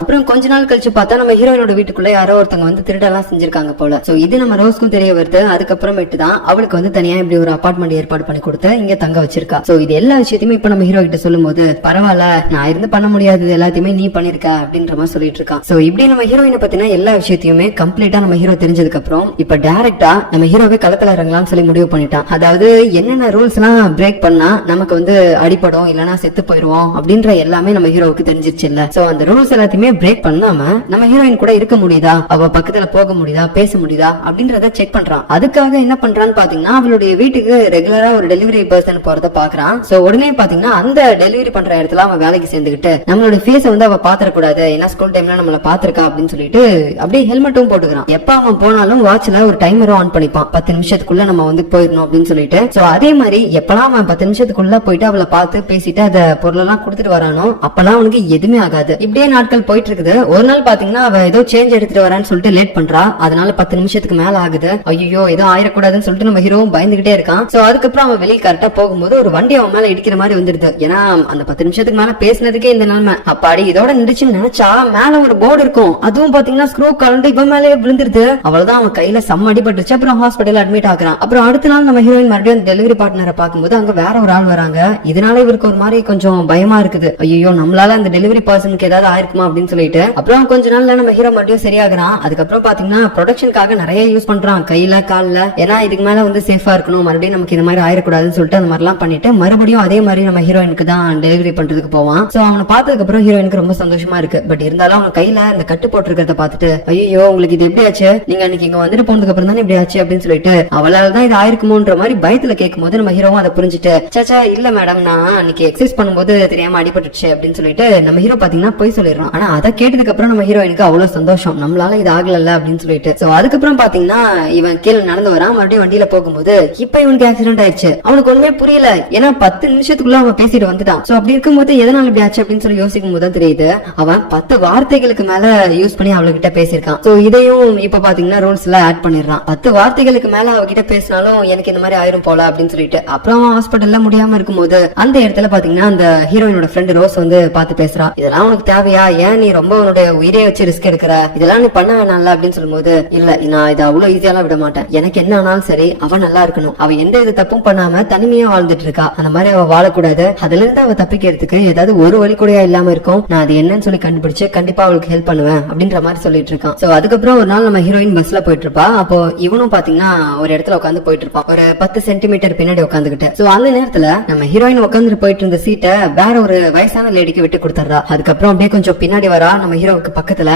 அப்புறம் கொஞ்ச நாள் கழிச்சு பார்த்தா நம்ம ஹீரோயினோட வீட்டுக்குள்ள யாரோ ஒருத்தவங்க வந்து திருடெல்லாம் செஞ்சிருக்காங்க போல. சோ இது நம்ம ரோஸ்க்கும் தெரிய வருது. அதுக்கப்புறமேட்டு தான் அவளுக்கு வந்து தனியா இப்படி ஒரு அபார்ட்மெண்ட் ஏற்பாடு பண்ணி கொடுத்து இங்க தங்க வச்சிருக்கா. சோ இது எல்லா விஷயத்தையுமே இப்ப நம்ம ஹீரோ கிட்ட சொல்லும் போது, பரவாயில்ல நான் இருந்து பண்ண முடியாது எல்லாத்தையுமே நீ பண்ணிருக்க அப்படின்ற மாதிரி சொல்லிட்டு இருக்கான். சோ இப்படி நம்ம ஹீரோயினை பத்தின எல்லா விஷயத்தையுமே கம்ப்ளீட்டா நம்ம ஹீரோ தெரிஞ்சதுக்கு அப்புறம் இப்ப டைரக்டா நம்ம ஹீரோவே களத்துல இறங்கலாம்னு சொல்லி முடிவு பண்ணிட்டான். அதாவது என்னென்ன ரூல்ஸ் எல்லாம் பிரேக் பண்ணா நமக்கு வந்து அடிப்படும் இல்லனா செத்து போயிருவோம் அப்படின்ற எல்லாமே நம்ம ஹீரோவுக்கு தெரிஞ்சிருச்சு இல்ல. சோ அந்த ரூல்ஸ் எல்லாத்தையுமே பிரேக் பண்ணாம நம்ம ஹீரோயின் கூட இருக்க முடியுதா, அவ பக்கத்துல போக முடியுதா, பேச முடியுதா அப்படின்றத செக் பண்றான். அதுக்காக என்ன பண்றான்னு பாத்தீங்கன்னா அவளுடைய வீட்டுக்கு ரெகுலரா ஒரு டெலிவரி பர்சன் போறத பாக்குறான். சோ உடனே பாத்தீங்கன்னா அந்த டெலிவரி பண்ற இடத்துல அவன் வேலைக்கு சேர்ந்துகிட்டு நம்மளோட ஃபேஸ வந்து அவ பாத்திரக்கூடாது, ஏன்னா ஸ்கூல் டைம்ல நம்மள பாத்திருக்கா அப்படின்னு சொல்லிட்டு அப்படியே ஹெல்மெட்டும் போட்டுக்கிறான். எப்ப அவன் போனாலும் வாட்ச்ல ஒரு டைமரும் ஆன் பண்ணிப்பான், 10 நிமிஷத்துக்குள்ள நம்ம வந்து போயிடணும் அப்படின்னு சொல்லிட்டு. சோ அதே மாதிரி எப்பெல்லாம் அவன் 10 நிமிஷத்துக்குள்ள போயிட்டு அவளை பார்த்து பேசிட்டு அந்த பொருளெல்லாம் கொடுத்துட்டு வரானோ அப்பெல்லாம் அவனுக்கு எதுவுமே ஆகாது. இப்படியே நாட்கள் போயிட்டு இருக்குது. ஒரு நாள் பாத்தீங்கன்னா அவ ஏதோ சேஞ்ச் எடுத்துட்டு வரான்னு சொல்லிட்டு லேட் பண்றா. அதனால 10 நிமிஷத்துக்கு மேல ஆகுது. ஐயோ ஏதோ ஆயிடக்கூடாதுன்னு சொல்லிட்டு நம்ம ஹீரோவும் பயந்துகிட்டே இருக்கான். சோ அதுக்கப்புறம் அவன் வெளியே கரெக்டா போகும்போது ஒரு வண்டி அவன் மேல இடிக்கிற மாதிரி வந்துருது. ஏன்னா அந்த 10 நிமிஷத்துக்கு மேல பேசினதுக்கே இந்த நிலைமை. அப்பாடி இதோட நின்றுச்சுன்னு நினைச்சா மேல ஒரு போர்டு இருக்கும், அதுவும் பாத்தீங்கன்னா ஸ்க்ரூ கலந்து இவன் மேலே விழுந்துருது. அவ்வளவுதான், அவன் கையில செம்ம அடிபட்டுச்சு. அப்புறம் ஹாஸ்பிட்டல் அட்மிட் ஆகுறான். அப்புறம் அடுத்த நாள் நம்ம ஹீரோயின் மறுபடியும் டெலிவரி பார்ட்னரை பார்க்கும்போது அங்க வேற ஒரு ஆள் வராங்க. இதனால இவருக்கு ஒரு மாதிரி கொஞ்சம் பயமா இருக்குது. ஐயோ நம்மளால அந்த டெலிவரி பர்சனுக்கு ஏதாவது ஆயிருக்குமா அப்படின்னு சொல்லிட்டு அப்புறம் கொஞ்ச நாள்ல நம்ம ஹீரோ மறுபடியும் சரியாகிறான். அதுக்கப்புறம் பாத்தீங்கன்னா ப்ரொடக்ஷனுக்காக நிறைய யூஸ் பண்றான் கையில கால்ல, ஏன்னா இதுக்கு மேல வந்து சேஃபா இருக்கணும், மறுபடியும் நமக்கு இந்த மாதிரி ஆயிடக்கூடாதுன்னு சொல்லிட்டு அந்த மாதிரி எல்லாம் பண்ணிட்டு மறுபடியும் அதே மாதிரி நம்ம ஹீரோயினுக்கு தான் டெலிவரி பண்றதுக்கு போவான். சோ அவனை பார்த்ததுக்கு அப்புறம் ஹீரோயினுக்கு ரொம்ப சந்தோஷமா இருக்கு. பட் இருந்தாலும் அவன் கையில இந்த கட்டு போட்டிருக்கிறத பார்த்துட்டு ஐயோ உங்களுக்கு இது எப்படி ஆச்சு, நீங்க அன்னைக்கு இங்க வந்துட்டு போனதுக்கு அப்புறம் தானே இப்படி ஆச்சு அப்படின்னு சொல்லிட்டு அவளால்தான் இது ஆயிருக்குமோன்ற மாதிரி பயத்துல கேட்கும் போது நம்ம ஹீரோவும் அதை புரிஞ்சுட்டு சாச்சா இல்ல மேடம் நான் அன்னைக்கு எக்ஸசைஸ் பண்ணும்போது தெரியாம அடிபட்டுச்சு அப்படின்னு சொல்லிட்டு நம்ம ஹீரோ பாத்தீங்கன்னா போய் சொல்லிடுறான். ஆனா அதை கேட்டதுக்கு அப்புறம் நம்ம ஹீரோயினுக்கு அவ்வளவு சந்தோஷம், நம்மளால இது ஆகல அப்படின்னு சொல்லிட்டு. சோ அதுக்கப்புறம் பாத்தீங்கன்னா இவன் கீழே நடந்து வரான். மறுபடியும் வண்டியில போகும்போது இப்ப இவனுக்கு ஆக்சிடென்ட் ஆயிடுச்சு. அவனுக்கு ஒண்ணுமே புரியல, ஏன்னா 10 நிமிஷத்துக்குள்ள அவன் பேசிட்டு வந்துட்டான். சோ அப்படி இருக்கும்போது எதனால இப்படி ஆச்சு அப்படின்னு சொல்லி யோசிக்கும் போது தெரியுது அவன் 10 வார்த்தைகளுக்கு மேல யூஸ் பண்ணி அவளுக்கிட்ட பேசியிருக்கான். சோ இதையும் இப்ப பாத்தீங்கன்னா ரூல்ஸ் எல்லாம் ஆட் பண்ணிடுறான். 10 வார்த்தைகளுக்கு மேல அவகிட்ட பேசினாலும் எனக்கு இந்த மாதிரி ஆயிரும் போல அப்படின்னு சொல்லிட்டு அப்புறம் அவன் ஹாஸ்பிட்டல்ல முடியாம இருக்கும்போது அந்த இடத்துல பாத்தீங்கன்னா அந்த ஹீரோயினோட ஃப்ரெண்ட் ரோஸ் வந்து பாத்து பேசுறா. இதெல்லாம் உனக்கு தேவையா, ஏன் நீ ரொம்ப உன்னுடைய உயிரே வச்சு ரிஸ்க் எடுக்கிற, இதெல்லாம் நீ பண்ண வேணாம்ல அப்படின்னு சொல்லும்போது இல்ல நான் இதை அவ்வளவு ஈஸியாலாம் விட மாட்டேன், எனக்கு என்ன ஆனாலும் சரி அவ நல்லா இருக்கணும், அவ எந்த இது தப்பும் பண்ணாம தனிமையா வாழ்ந்துட்டு இருக்கா, அந்த மாதிரி அவ வாழக்கூடாது, அதுல இருந்து அவ தப்பிக்கிறதுக்கு ஏதாவது ஒரு வழி கூட இல்லாம இருக்கும், நான் அது என்னன்னு சொல்லி கண்டுபிடிச்சு கண்டிப்பா அவளுக்கு ஹெல்ப் பண்ணுவேன் அப்படின்ற மாதிரி சொல்லிட்டு இருக்கான். சோ அதுக்கப்புறம் ஒரு நாள் நம்ம ஹீரோயின் பஸ்ல போயிட்டு இருப்பா. அப்போ இவனும் பாத்தீங்கன்னா ஒரு இடத்துல உட்காந்து போயிட்டு இருப்பான், ஒரு 10 சென்டிமீட்டர் பின்னாடி உட்காந்துக்கிட்டு. சோ அந்த நேரத்துல நம்ம ஹீரோயின் உட்காந்துட்டு போயிட்டு இருந்த சீட்டை வேற ஒரு வயசான லேடிக்கு விட்டு கொடுத்துறா. அதுக்கப்புறம் அப்படியே கொஞ்சம் பின்னாடி வரா நம்ம ஹீரோவுக்கு பக்கத்துல.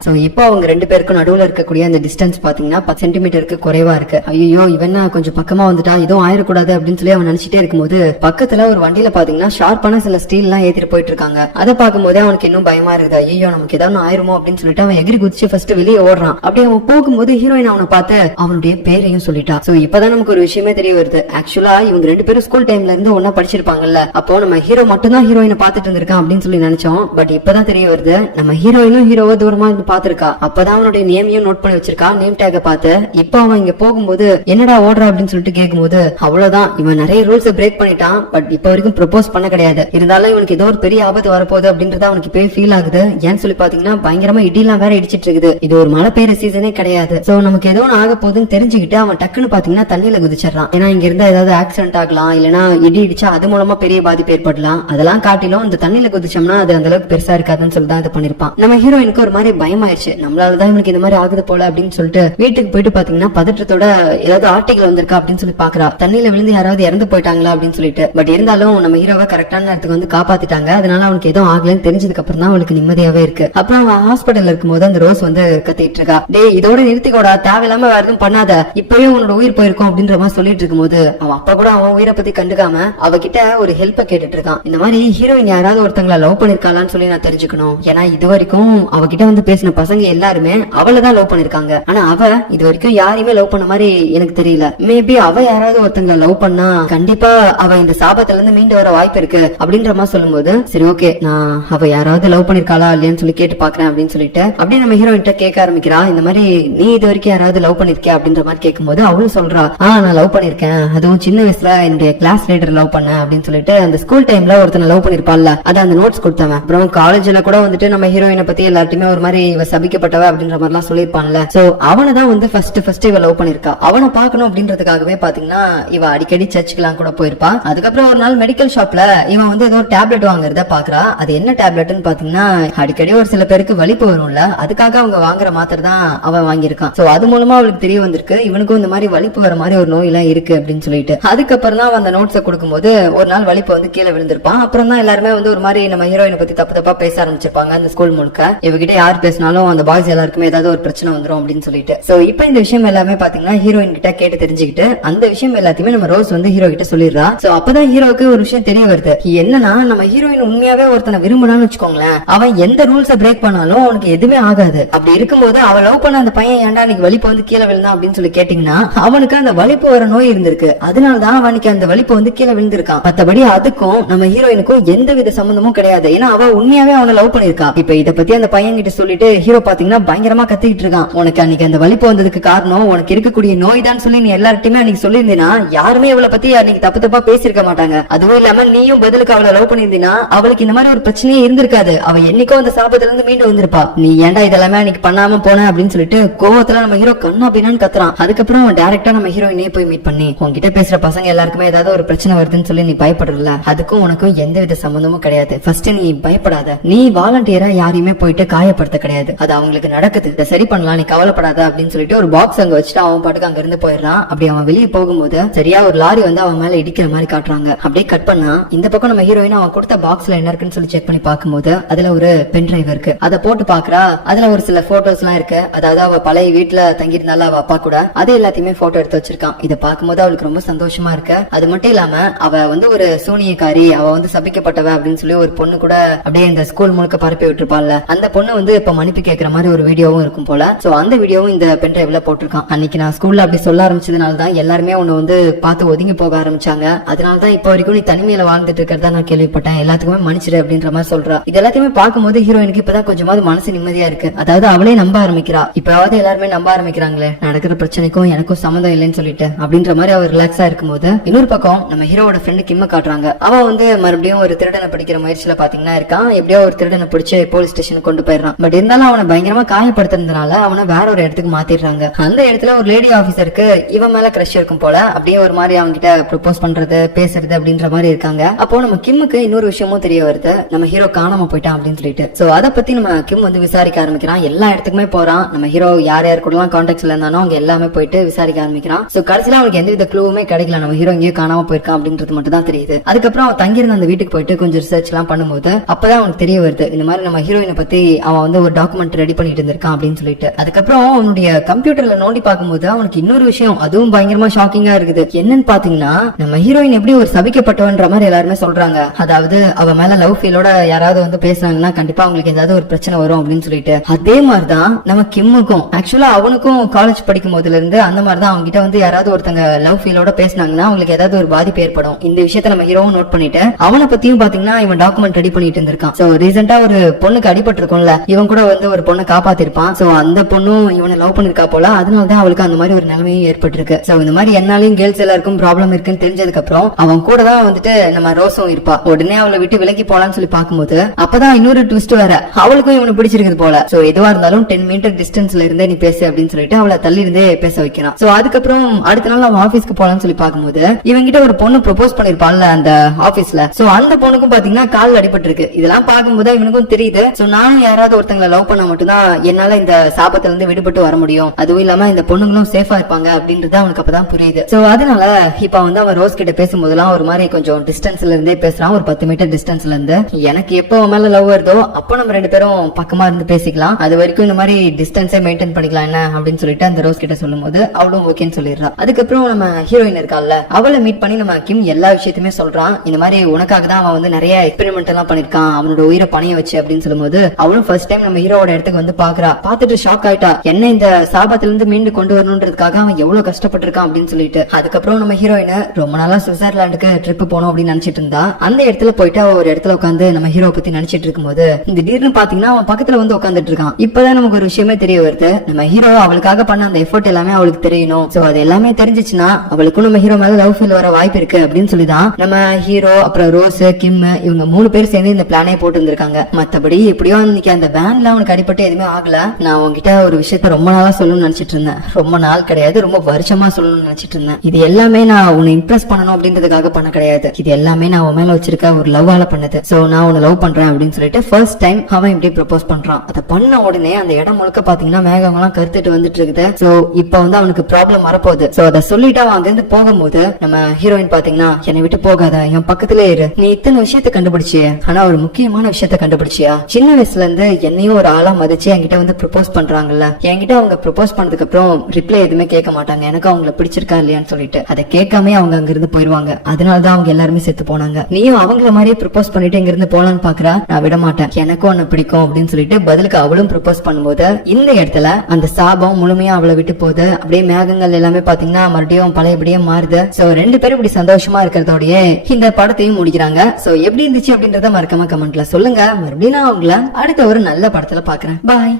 சோ இப்போ அவங்க 2 பேருக்கும் நடுவுல இருக்கக்கூடிய அந்த டிஸ்டன்ஸ் பாத்தீங்கன்னா 10 சென்டிமீட்டருக்கு குறைவா இருக்கு. ஐயோ இவன் கொஞ்சம் பக்கமா வந்துட்டா இதுவும் ஆயிடக்கூடாது அப்படின்னு சொல்லி அவன் நினைச்சிட்டே இருக்கும்போது பக்கத்துல ஒரு வண்டியில பாத்தீங்கன்னா ஷார்ப்பான சில ஸ்டீல் எல்லாம் ஏத்திட்டு போயிட்டு இருக்காங்க. அதை பார்க்கும்போதே அவனுக்கு இன்னும் பயமா இருக்குது. ஐயோ நமக்கு ஏதாவது ஆயிருமோ அப்படின்னு சொல்லிட்டு அவன் எகிரி குதிச்சு ஃபர்ஸ்ட் வெளியே ஓடுறான். அப்படியே அவன் போகும்போது ஹீரோயின் அவனை பார்த்து அவனுடைய பேரையும் சொல்லிட்டா. சோ இப்பதான் நமக்கு ஒரு விஷயமே தெரிய வருது. ஆக்சுவலா இவங்க 2 பேரும் ஸ்கூல் டைம்ல இருந்து ஒன்னா படிச்சிருப்பாங்கல்ல, அப்போ நம்ம ஹீரோ மட்டும் தான் ஹீரோயினை பாத்துட்டு இருந்திருக்கான் அப்படின்னு சொல்லி நினைச்சோம். பட் இப்பதான் தெரிய வருது நம்ம ஹீரோயினும் ஹீரோவா தூரமா பாத்துருக்கா. அப்பதான் அவனுடைய நேமையும் நோட் பண்ணி வச்சிருக்கா, நேம் டேக பார்த்து. இப்ப அவன் இங்க போகும்போது என்னடா ஓடுற அப்படின்னு சொல்லிட்டு கேட்கும்போது அவ்வளவுதான், இவன் நிறைய ரூல்ஸ் பிரேக் பண்ணிட்டான். பட் இப்ப வரைக்கும் ப்ரொபோஸ் பண்ண கிடையாது. இருந்தாலும் இவனுக்கு ஏதோ ஒரு பெரிய ஆபத்து வரப்போகுது அப்படின்றத அவனுக்கு இப்பவே ஃபீல் ஆகுது. ஏன்னு சொல்லி பாத்தீங்கன்னா பயங்கரமா இடிலாம் வேற இடிச்சிட்டு இருக்குது. இது ஒரு மழை பெய்யுற சீசனே கிடையாது. சோ நமக்கு ஏதோ ஒன்று ஆக போகுதுன்னு தெரிஞ்சுக்கிட்டு அவன் டக்குன்னு பாத்தீங்கன்னா தண்ணியில குதிச்சிடறான். ஏன்னா இங்க இருந்தா ஏதாவது ஆக்சிடென்ட் ஆகலாம், இல்லைன்னா இடி இடிச்சா அது மூலமா பெரிய பாதிப்பு ஏற்படலாம். அதெல்லாம் காட்டிலும் இந்த தண்ணியில குதிச்சோம்னா அது அந்த அளவுக்கு பெருசா இருக்காதுன்னு சொல்லிதான் இது பண்ணிருப்பான். நம்ம ஹீரோயினுக்கு ஒரு மாதிரி பயமாயிருச்சு, நம்மளாலதான் இவனுக்கு இந்த மாதிரி ஆகுது போல அப்படின்னு சொல்லிட்டு வீட்டுக்கு போயிட்டு பாத்தீங்கன்னா பதற்றத்தோட ஏதாவது ஆர்டிகல் வந்திருக்கா அப்படின்னு சொல்லி பாக்குறா. தண்ணியில விழுந்து யாராவது இறந்து போயிட்டாங்களா அப்படின்னு சொல்லிட்டு. பட் இருந்தாலும் நம்ம ஹீரோவை கரெக்டான நேரத்துக்கு வந்து காப்பாத்திட்டாங்க. அதனால அவனுக்கு எதுவும் ஆகலன்னு தெரிஞ்சதுக்கு அப்புறம் தான் அவளுக்கு நிம்மதியாவே இருக்கு. அப்புறம் அவன் ஹாஸ்பிட்டல்ல இருக்கும்போது அந்த ரோஸ் வந்து கத்திட்டு இருக்கா, டேய் இதோட நிறுத்திக்கோடா, தேவையில்லாம வேற எதுவும் பண்ணாத, இப்பவே உன்னோட உயிர் போயிருக்கும் அப்படின்ற மாதிரி சொல்லிட்டு இருக்கும்போது அவன் அப்ப கூட அவன் உயிரை பத்தி கண்டுக்காம அவகிட்ட ஒரு ஹெல்ப் கேட்டுட்டு இருக்கான். இந்த மாதிரி ஹீரோயின் யாராவது ஒருத்தங்களை லவ் பண்ணிருக்காளான்னு சொல்லி நான் தெரிஞ்சுக்கணும், ஏன்னா இது வரைக்கும் அவகிட்ட வந்து பேசின பேசின பசங்க எல்லாருமே அவளை தான் லவ் பண்ணிருக்காங்க. ஆனா அவ இது வரைக்கும் யாரையுமே லவ் பண்ண மாதிரி எனக்கு தெரியல. மேபி அவ யாராவது ஒருத்தங்க லவ் பண்ணா கண்டிப்பா அவ இந்த சாபத்துல இருந்து மீண்டு வர வாய்ப்பு இருக்கு அப்படின்ற மாதிரி சொல்லும்போது, சரி ஓகே நான் அவ யாராவது லவ் பண்ணிருக்காளா இல்லையான்னு சொல்லி கேட்டு பாக்குறேன் அப்படின்னு சொல்லிட்டு அப்படியே நம்ம ஹீரோயின்ட்ட கேட்க ஆரம்பிக்கிறா. இந்த மாதிரி நீ இது வரைக்கும் யாராவது லவ் பண்ணிருக்கியா அப்படின்ற மாதிரி கேட்கும்போது அவளும் சொல்றா, நான் லவ் பண்ணிருக்கேன், அதுவும் சின்ன வயசுல என்னுடைய கிளாஸ் லீடர் லவ் பண்ணேன் அப்படின்னு சொல்லிட்டு அந்த ஸ்கூல் டைம்ல ஒருத்தனை லவ் பண்ணிருப்பாள்ல, அத அந்த நோட்ஸ் கொடுத்தவன். அப்புறம் காலேஜ்ல கூட வந்துட்டு நம்ம ஹீரோயினை பத்தி எல்லாருமே ஒரு மாதிரி இவ சபிக்கப்பட்டவ அப்படின்ற மாதிரி எல்லாம் சொல்லிருப்பான்ல. சோ அவனை தான் வந்து ஃபர்ஸ்ட் இவ லவ் பண்ணிருக்கா. அவனை பாக்கணும் அப்படின்றதுக்காகவே பாத்தீங்கன்னா இவ அடிக்கடி சர்ச்சுக்கெல்லாம் கூட போயிருப்பா. அதுக்கப்புறம் ஒரு நாள் மெடிக்கல் ஷாப்ல இவன் வந்து ஏதோ டேப்லெட் வாங்குறத பாக்குறா. அது என்ன டேப்லெட்னு பாத்தீங்கன்னா அடிக்கடி ஒரு சில பேருக்கு வலிப்பு வரும்ல, அதுக்காக அவங்க வாங்குற மாத்திரை தான் அவன் வாங்கியிருக்கான். சோ அது மூலமா அவளுக்கு தெரிய வந்திருக்கு இவனுக்கும் இந்த மாதிரி வலிப்பு வர மாதிரி ஒரு நோய் எல்லாம் இருக்கு அப்படின்னு சொல்லிட்டு. அதுக்கப்புறம் தான் அந்த நோட்ஸை கொடுக்கும்போது ஒரு நாள் வலிப்பு வந்து கீழே விழுந்திருப்பான். அப்புறம் தான் எல்லாருமே வந்து ஒரு மாதிரி நம்ம ஹீரோயினை பத்தி தப்பா பேச ஆரம்பிச்சிருப்பாங்க அந்த ஸ்கூல் முழுக்க. இவகிட்ட யார் பேசினாலும் அந்த பாய்ஸ் எல்லாருக்குமே ஏதாவது ஒரு பிரச்சனை வந்துரும் அப்படின்னு சொல்லிட்டு. சோ இப்ப இந்த விஷயம் எல்லாமே பாத்தீங்கன்னா ஹீரோயின் கிட்ட கேட்டு தெரிஞ்சுக்கிட்டு அந்த விஷயம் எல்லாத்தையுமே நம்ம ரோஸ் வந்து ஹீரோ கிட்ட சொல்லிடுறா. சோ அப்பதான் ஹீரோக்கு ஒரு விஷயம் தெரிய வருது. என்னன்னா நம்ம ஹீரோயின் உண்மையாவே ஒருத்தனை விரும்பினான்னு வச்சுக்கோங்களேன், அவன் எந்த ரூல்ஸை பிரேக் பண்ணாலும் அவனுக்கு எதுவுமே ஆகாது. அப்படி இருக்கும்போது அவ லவ் பண்ண அந்த பையன் ஏன்டா நீக்கு வலிப்பு வந்து கீழே விழுந்தான் அப்படின்னு சொல்லி கேட்டீங்கன்னா அவனுக்கு அந்த வலிப்பு வர நோய் இருந்திருக்கு. அதனாலதான் அவனுக்கு அந்த வலிப்பு வந்து கீழே விழுந்திருக்கான். மத்தபடி அதுக்கும் நம்ம ஹீரோயினுக்கும் எந்த வித சம்பந்தமும் கிடையாது. ஏன்னா அவ உண்மையாவே அவனை லவ் பண்ணிருக்கா. இப்ப இத பத்தி அந்த பையன் கிட்ட சொல்லிட்டு ஹீரோ பாத்தீங்கன்னா பயங்கரமா கத்திக்கிட்டு இருக்கான். உனக்கு அன்னைக்கு அந்த வலிப்பு வந்ததுக்கு காரணம் உனக்கு இருக்கக்கூடிய நோய் தான் சொல்லி நீ எல்லார்ட்டுமே அன்னைக்கு சொல்லியிருந்தீனா யாருமே இவளை பத்தி அன்னைக்கு தப்பா பேசிருக்க மாட்டாங்க. அதுவும் இல்லாம நீயும் பதிலுக்கு அவளை லவ் பண்ணிருந்தீனா அவளுக்கு இந்த மாதிரி ஒரு பிரச்சனையே இருந்திருக்காது. அவ என்னைக்கோ அந்த சாபத்துல இருந்து மீண்டு வந்திருப்பா. நீ ஏன்டா இதெல்லாமே அன்னைக்கு பண்ணாம போன அப்படின்னு சொல்லிட்டு கோவத்துல நம்ம ஹீரோ கண்ணா பின்னான்னு கத்துறான். அதுக்கப்புறம் டைரக்டா நம்ம ஹீரோயினே போய் மீட் பண்ணி உன்கிட்ட பேசுற பசங்க எல்லாருக்குமே ஏதாவது ஒரு பிரச்சனை வருதுன்னு சொல்லி நீ பயப்படுறல, அதுக்கும் உனக்கும் எந்த வித சம்பந்தமும் கிடையாது. ஃபர்ஸ்ட் நீ பயப்படாத. நீ வாலண்டியரா யாரையுமே போயிட்டு காயப்படுத்த கிடையாது. அது அவங்களுக்கு நடக்குது, இதை சரி பண்ணலாம், நீ கவலைப்படாத அப்படின்னு சொல்லிட்டு ஒரு பாக்ஸ் அங்க வச்சுட்டு அவன் பாட்டுக்கு அங்க இருந்து போயிடுறான். அப்படி அவன் வெளியே போகும்போது சரியா ஒரு லாரி வந்து அவன் மேல இடிக்கிற மாதிரி காட்டுறாங்க. அப்படியே கட் பண்ணா இந்த பக்கம் நம்ம ஹீரோயின் அவன் கொடுத்த பாக்ஸ்ல என்ன இருக்குன்னு சொல்லி செக் பண்ணி பார்க்கும்போது அதுல ஒரு பென் டிரைவ் இருக்கு. அதை போட்டு பாக்குறா. அதுல ஒரு சில போட்டோஸ் எல்லாம் இருக்கு. அதாவது அவ பழைய வீட்டுல தங்கியிருந்தால அவ அப்பா கூட அது எல்லாத்தையுமே போட்டோ எடுத்து வச்சிருக்கான். இதை பார்க்கும்போது அவளுக்கு ரொம்ப சந்தோஷமா இருக்கு. அது மட்டும் இல்லாம அவ வந்து ஒரு சூனியக்காரி, அவ வந்து சபிக்கப்பட்டவ அப்படின்னு சொல்லி ஒரு பொண்ணு கூட அப்படியே இந்த ஸ்கூல் முழுக்க பரப்பி விட்டுருப்பாள்ல, அந்த பொண்ணு வந்து இப்ப மன்னிப்பு கேட்கிற மாதிரி ஒரு வீடியோவும் இருக்கும் போல. சோ அந்த வீடியோவும் இந்த பென் டிரைவ்ல போட்டிருக்கான். அன்னைக்கு நான் ஸ்கூல்ல அப்படி சொல்ல ஆரம்பிச்சதுனாலதான் எல்லாருமே உன்னை வந்து பார்த்து ஒதுங்கி போக ஆரம்பிச்சாங்க. அதனாலதான் இப்ப வரைக்கும் நீ தனிமையில வாழ்ந்துட்டு இருக்கிறதா நான் கேள்விப்பட்டேன். எல்லாத்துக்குமே மன்னிச்சிடு அப்படின்ற மாதிரி சொல்றா. இது எல்லாத்தையுமே பார்க்கும்போது ஹீரோயினுக்கு இப்பதான் கொஞ்சமாவது மனசு நிம்மதியா இருக்கு. அதாவது அவளே நம்ப ஆரம்பிக்கிறா. இப்பயாவது எல்லாருமே நம்ப ஆரம்பிக்கிறாங்களே நடக்கிற பிரச்சனைக்கும் எனக்கும் சம்மந்தம் இல்லைன்னு சொல்லிட்டு அப்படின்ற மாதிரி அவர் ரிலாக்ஸா இருக்கும்போது இன்னொரு பக்கம் நம்ம ஹீரோட ஃப்ரெண்டு கிம்ம காட்டுறாங்க. அவன் வந்து மறுபடியும் ஒரு திருடனை பிடிக்கிற முயற்சியில பாத்தீங்கன்னா இருக்கான். எப்படியோ ஒரு திருடனை பிடிச்சு போலீஸ் ஸ்டேஷனுக்கு கொண்டு போயிடறான். பட் இருந்தாலும் அவனை பயங்கரமா காயப்படுத்துறதுனால அவனை வேற ஒரு இடத்துக்கு மாத்திடுறாங்க. அந்த இடத்துல ஒரு லேடி ஆபீசருக்கு இவன் மேல கிரஷ் இருக்கும் போல. அப்படியே ஒரு மாதிரி அவங்க கிட்ட ப்ரொபோஸ் பண்றது பேசுறது அப்படின்ற மாதிரி இருக்காங்க. அப்போ நம்ம கிம்முக்கு இன்னொரு விஷயமும் தெரிய வருது, நம்ம ஹீரோ காணாம போயிட்டான் அப்படின்னு சொல்லிட்டு. சோ அதை பத்தி நம்ம கிம் வந்து விசாரிக்க ஆரம்பிக்கிறான். எல்லா இடத்துக்குமே போறான். நம்ம ஹீரோ யார் யார் கூட எல்லாம் கான்டாக்ட்ஸ்ல இருந்தானோ அவங்க எல்லாமே போயிட்டு விசாரிக்க ஆரம்பிக்கிறான். சோ கடைசியில அவனுக்கு எந்த வித க்ளூவுமே கிடைக்கல. நம்ம ஹீரோ எங்கேயோ காணாம போயிருக்கான் அப்படின்றது மட்டும் தான் தெரியுது. அதுக்கப்புறம் அவன் தங்கியிருந்த அந்த வீட்டுக்கு போயிட்டு கொஞ்சம் ரிசர்ச் எல்லாம் பண்ணும்போது அப்பதான் அவனுக்கு தெரிய வருது இந்த மாதிரி நம்ம ஹீரோயினை பத்தி அவன் வந்து ஒரு டாக்குமெண்ட் ரெடி பண்ணிட்டு இருந்திருக்கான் அப்படின்னு சொல்லிட்டு. அதுக்கப்புறம் அவனுடைய கம்ப்யூட்டர்ல நோண்டி பார்க்கும்போது அவனுக்கு இன்னொரு விஷயம் அதுவும் பயங்கரமா ஷாக்கிங்கா இருக்குது. என்னன்னு பாத்தீங்கன்னா நம்ம ஹீரோயின் எப்படி ஒரு சபிக்கப்பட்டவன்ற மாதிரி எல்லாருமே சொல்றாங்க. அதாவது அவ மேல லவ் ஃபீலோட யாராவது வந்து பேசுறாங்கன்னா கண்டிப்பா அவங்களுக்கு ஏதாவது ஒரு பிரச்சனை வரும் அப்படின்னு சொல்லிட்டு. அதே மாதிரிதான் நம்ம கிம்முக்கும் ஆக்சுவலா அவனுக்கும் காலேஜ் படிக்கும் போதுல இருந்து அந்த மாதிரிதான் அவங்க கிட்ட வந்து யாராவது ஒருத்தங்க லவ் ஃபீலோட பேசினாங்கன்னா அவங்களுக்கு ஏதாவது ஒரு பாதிப்பு ஏற்படும். இந்த விஷயத்த நம்ம ஹீரோவும் நோட் பண்ணிட்டு அவனை பத்தியும் பாத்தீங்கன்னா இவன் டாக்குமெண்ட் ரெடி பண்ணிட்டு இருந்திருக்கான். சோ ரீசெண்டா ஒரு பொண்ணுக்கு அடிபட்டு இருக்கும்ல, இவன் கூட வந்து ஒரு பொண்ணை காப்பாத்திருப்பான். சோ அந்த பொண்ணும் இவனை லவ் பண்ணிருக்கா போல. அதனாலதான் அவளுக்கு அந்த மாதிரி ஒரு நிலைமையும் ஏற்பட்டிருக்கு. சோ இந்த மாதிரி என்னாலையும் கேர்ள்ஸ் எல்லாருக்கும் ப்ராப்ளம் இருக்குன்னு தெரிஞ்சதுக்கு அப்புறம் அவன் கூட தான் வந்துட்டு நம்ம ரோஸும் இருப்பா. உடனே அவளை விட்டு விலகி போலான்னு சொல்லி பாக்கும்போது அப்பதான் இன்னொரு ட்விஸ்ட் வேற, அவளுக்கும் இவனுக்கு பிடிச்சிருக்குது போல. சோ எதுவா இருந்தாலும் 10 மீட்டர் டிஸ்டன்ஸ்ல இருந்தே நீ பேசு அப்படின்னு சொல்லிட்டு அவளை தள்ளி இருந்தே பேச வைக்கிறான். சோ அதுக்கப்புறம் அடுத்த நாள் அவன் ஆபீஸ்க்கு போலான்னு சொல்லி பாக்கும்போது இவங்கிட்ட ஒரு பொண்ணு ப்ரொபோஸ் பண்ணிருப்பான்ல அந்த ஆபீஸ்ல. சோ அந்த பொண்ணுக்கும் பாத்தீங்கன்னா கால் அடிபட்டு இருக்கு. இதெல்லாம் பார்க்கும்போது இவனுக்கும் தெரியுது. சோ நானும் யாராவது ஒருத்தங்களை லவ் பண்ணா மட்டும்தான் என்னால இந்த சாபத்துல இருந்து விடுபட்டு வர முடியும். அதுவும் இல்லாம இந்த பொண்ணுங்களும் சேஃபா இருப்பாங்க அப்படின்றது அவனுக்கு அப்பதான் புரியுது. சோ அதனால இப்ப வந்து அவன் ரோஸ் கிட்ட பேசும்போதெல்லாம் ஒரு மாதிரி கொஞ்சம் டிஸ்டன்ஸ்ல இருந்தே பேசுறான். ஒரு 10 மீட்டர் டிஸ்டன்ஸ்ல இருந்து. எனக்கு எப்போ மேல லவ் வருதோ அப்போ நம்ம 2 பேரும் பக்கமா இருந்து பேசிக்கலாம். அது வரைக்கும் இந்த மாதிரி டிஸ்டன்ஸே மெயின்டைன் பண்ணிக்கலாம் என்ன அப்படின்னு சொல்லிட்டு அந்த ரோஸ் கிட்ட சொல்லும் போது அவளும் ஓகேன்னு சொல்லிடுறா. அதுக்கப்புறம் நம்ம ஹீரோயின் இருக்கால அவளை மீட் பண்ணி நம்ம கிம் எல்லா விஷயத்தையுமே சொல்றான். இந்த மாதிரி உனக்காக தான் அவன் வந்து நிறைய எக்ஸ்பெரிமெண்ட் எல்லாம் பண்ணிருக்கான் அவனோட உயிரை பணைய வச்சு அப்படின்னு சொல்லும் போது அவளும் ஃபர்ஸ்ட் டைம் நம்ம ஹீரோ ஹீரோவோட இடத்துக்கு வந்து பாக்குறா. பாத்துட்டு ஷாக் ஆயிட்டா, என்ன இந்த சாபத்துல இருந்து மீண்டு கொண்டு வரணும்ன்றதுக்காக அவன் எவ்வளவு கஷ்டப்பட்டிருக்கான் அப்படின்னு சொல்லிட்டு. அதுக்கப்புறம் நம்ம ஹீரோயின் ரொம்ப நாளா சுவிட்சர்லாந்துக்கு ட்ரிப் போனோம் அப்படின்னு நினைச்சிட்டு இருந்தா. அந்த இடத்துல போயிட்டு அவ ஒரு இடத்துல உட்காந்து நம்ம ஹீரோ பத்தி நினைச்சிட்டு இருக்கும்போது திடீர்னு பாத்தீங்கன்னா அவன் பக்கத்துல வந்து உட்காந்துட்டு இருக்கான். இப்பதான் நமக்கு ஒரு விஷயமே தெரிய வருது, நம்ம ஹீரோ அவளுக்காக பண்ண அந்த எஃபோர்ட் எல்லாமே அவளுக்கு தெரியணும். சோ அது எல்லாமே தெரிஞ்சிச்சுன்னா அவளுக்கும் நம்ம ஹீரோ மேல லவ் ஃபீல் வர வாய்ப்பு இருக்கு அப்படின்னு சொல்லிதான் நம்ம ஹீரோ அப்புறம் ரோஸ் கிம் இவங்க 3 பேர் சேர்ந்து இந்த பிளானே போட்டு இருந்திருக்காங்க. மத்தபடி எப்படியோ இன்னைக்கு அந்த வேன்ல அவனுக்கு அடிபட்டு எதுவுமே ஆகல. நான் உங்ககிட்ட ஒரு விஷயத்த ரொம்ப நாளா சொல்லணும்னு நினைச்சிட்டு இருந்தேன். ரொம்ப நாள் கிடையாது, ரொம்ப வருஷமா சொல்லணும்னு நினைச்சிட்டு இருந்தேன். இது எல்லாமே நான் உன்னை இம்ப்ரெஸ் பண்ணணும் அப்படின்றதுக்காக பண்ண கிடையாது. இது எல்லாமே நான் உன் மேல வச்சிருக்க ஒரு லவ்வால பண்ணது. சோ நான் உன்னை லவ் பண்றேன் அப்படின்னு சொல்லிட்டு ஃபர்ஸ்ட் டைம் அவன் இப்படி ப்ரப்போஸ் பண்றான். அதை பண்ண உடனே அந்த இடம் முழுக்க பாத்தீங்கன்னா மேகங்கள்லாம் கருத்துட்டு வந்துட்டு இருக்குது. சோ இப்ப வந்து அவனுக்கு ப்ராப்ளம் வரப்போகுது. சோ அதை சொல்லிட்டு அவன் அங்கிருந்து போகும்போது நம்ம ஹீரோயின் பாத்தீங்கன்னா, என்னை விட்டு போகாத, என் பக்கத்திலே இரு, நீ இத்தனை விஷயத்த கண்டுபிடிச்சிய, ஆனா ஒரு முக்கியமான விஷயத்த கண்டுபிடிச்சியா? சின்ன வயசுல இருந்து என்னையும் ஒரு ஆளா மதிச்சு என்கிட்ட வந்து ப்ரப்போஸ் பண்றாங்கல்ல, என்கிட்ட அவங்க ப்ரப்போஸ் பண்ணதுக்கு அப்புறம் ரிப்ளை எதுவுமே கேட்க மாட்டாங்க, எனக்கு அவங்கள பிடிச்சிருக்கா இல்லையான்னு சொல்லிட்டு. அதை கேட்காம அவங்க அங்கிருந்து போயிருவாங்க. அதனாலதான் அவங்க எல்லாருமே செத்து போனாங்க. நீயும் அவங்கள மாதிரியே ப்ரப்போஸ் பண்ணிட்டு இங்க இருந்து போலான்னு பாக்குறா. நான் விட மாட்டேன், எனக்கும் உன்னை பிடிக்கும் அப்படின்னு சொல்லிட்டு பதிலுக்கு அவளும் ப்ரப்போஸ் பண்ணும்போது இந்த இடத்துல அந்த சாபம் முழுமையா அவளை விட்டு போகுது. அப்படியே மேகங்கள் எல்லாமே பாத்தீங்கன்னா மறுபடியும் பழையபடியே மாறுது. சோ 2 பேரும் இப்படி சந்தோஷமா இருக்கிறதோடய இந்த படத்தையும் முடிக்கிறாங்க. சோ எப்படி இருந்துச்சு அப்படின்றத மறக்காம கமெண்ட்ல சொல்லுங்க. மறுபடியும் நான் உங்களை அடுத்த ஒரு நல்ல படத்துல பாக்குறேன். பாய்.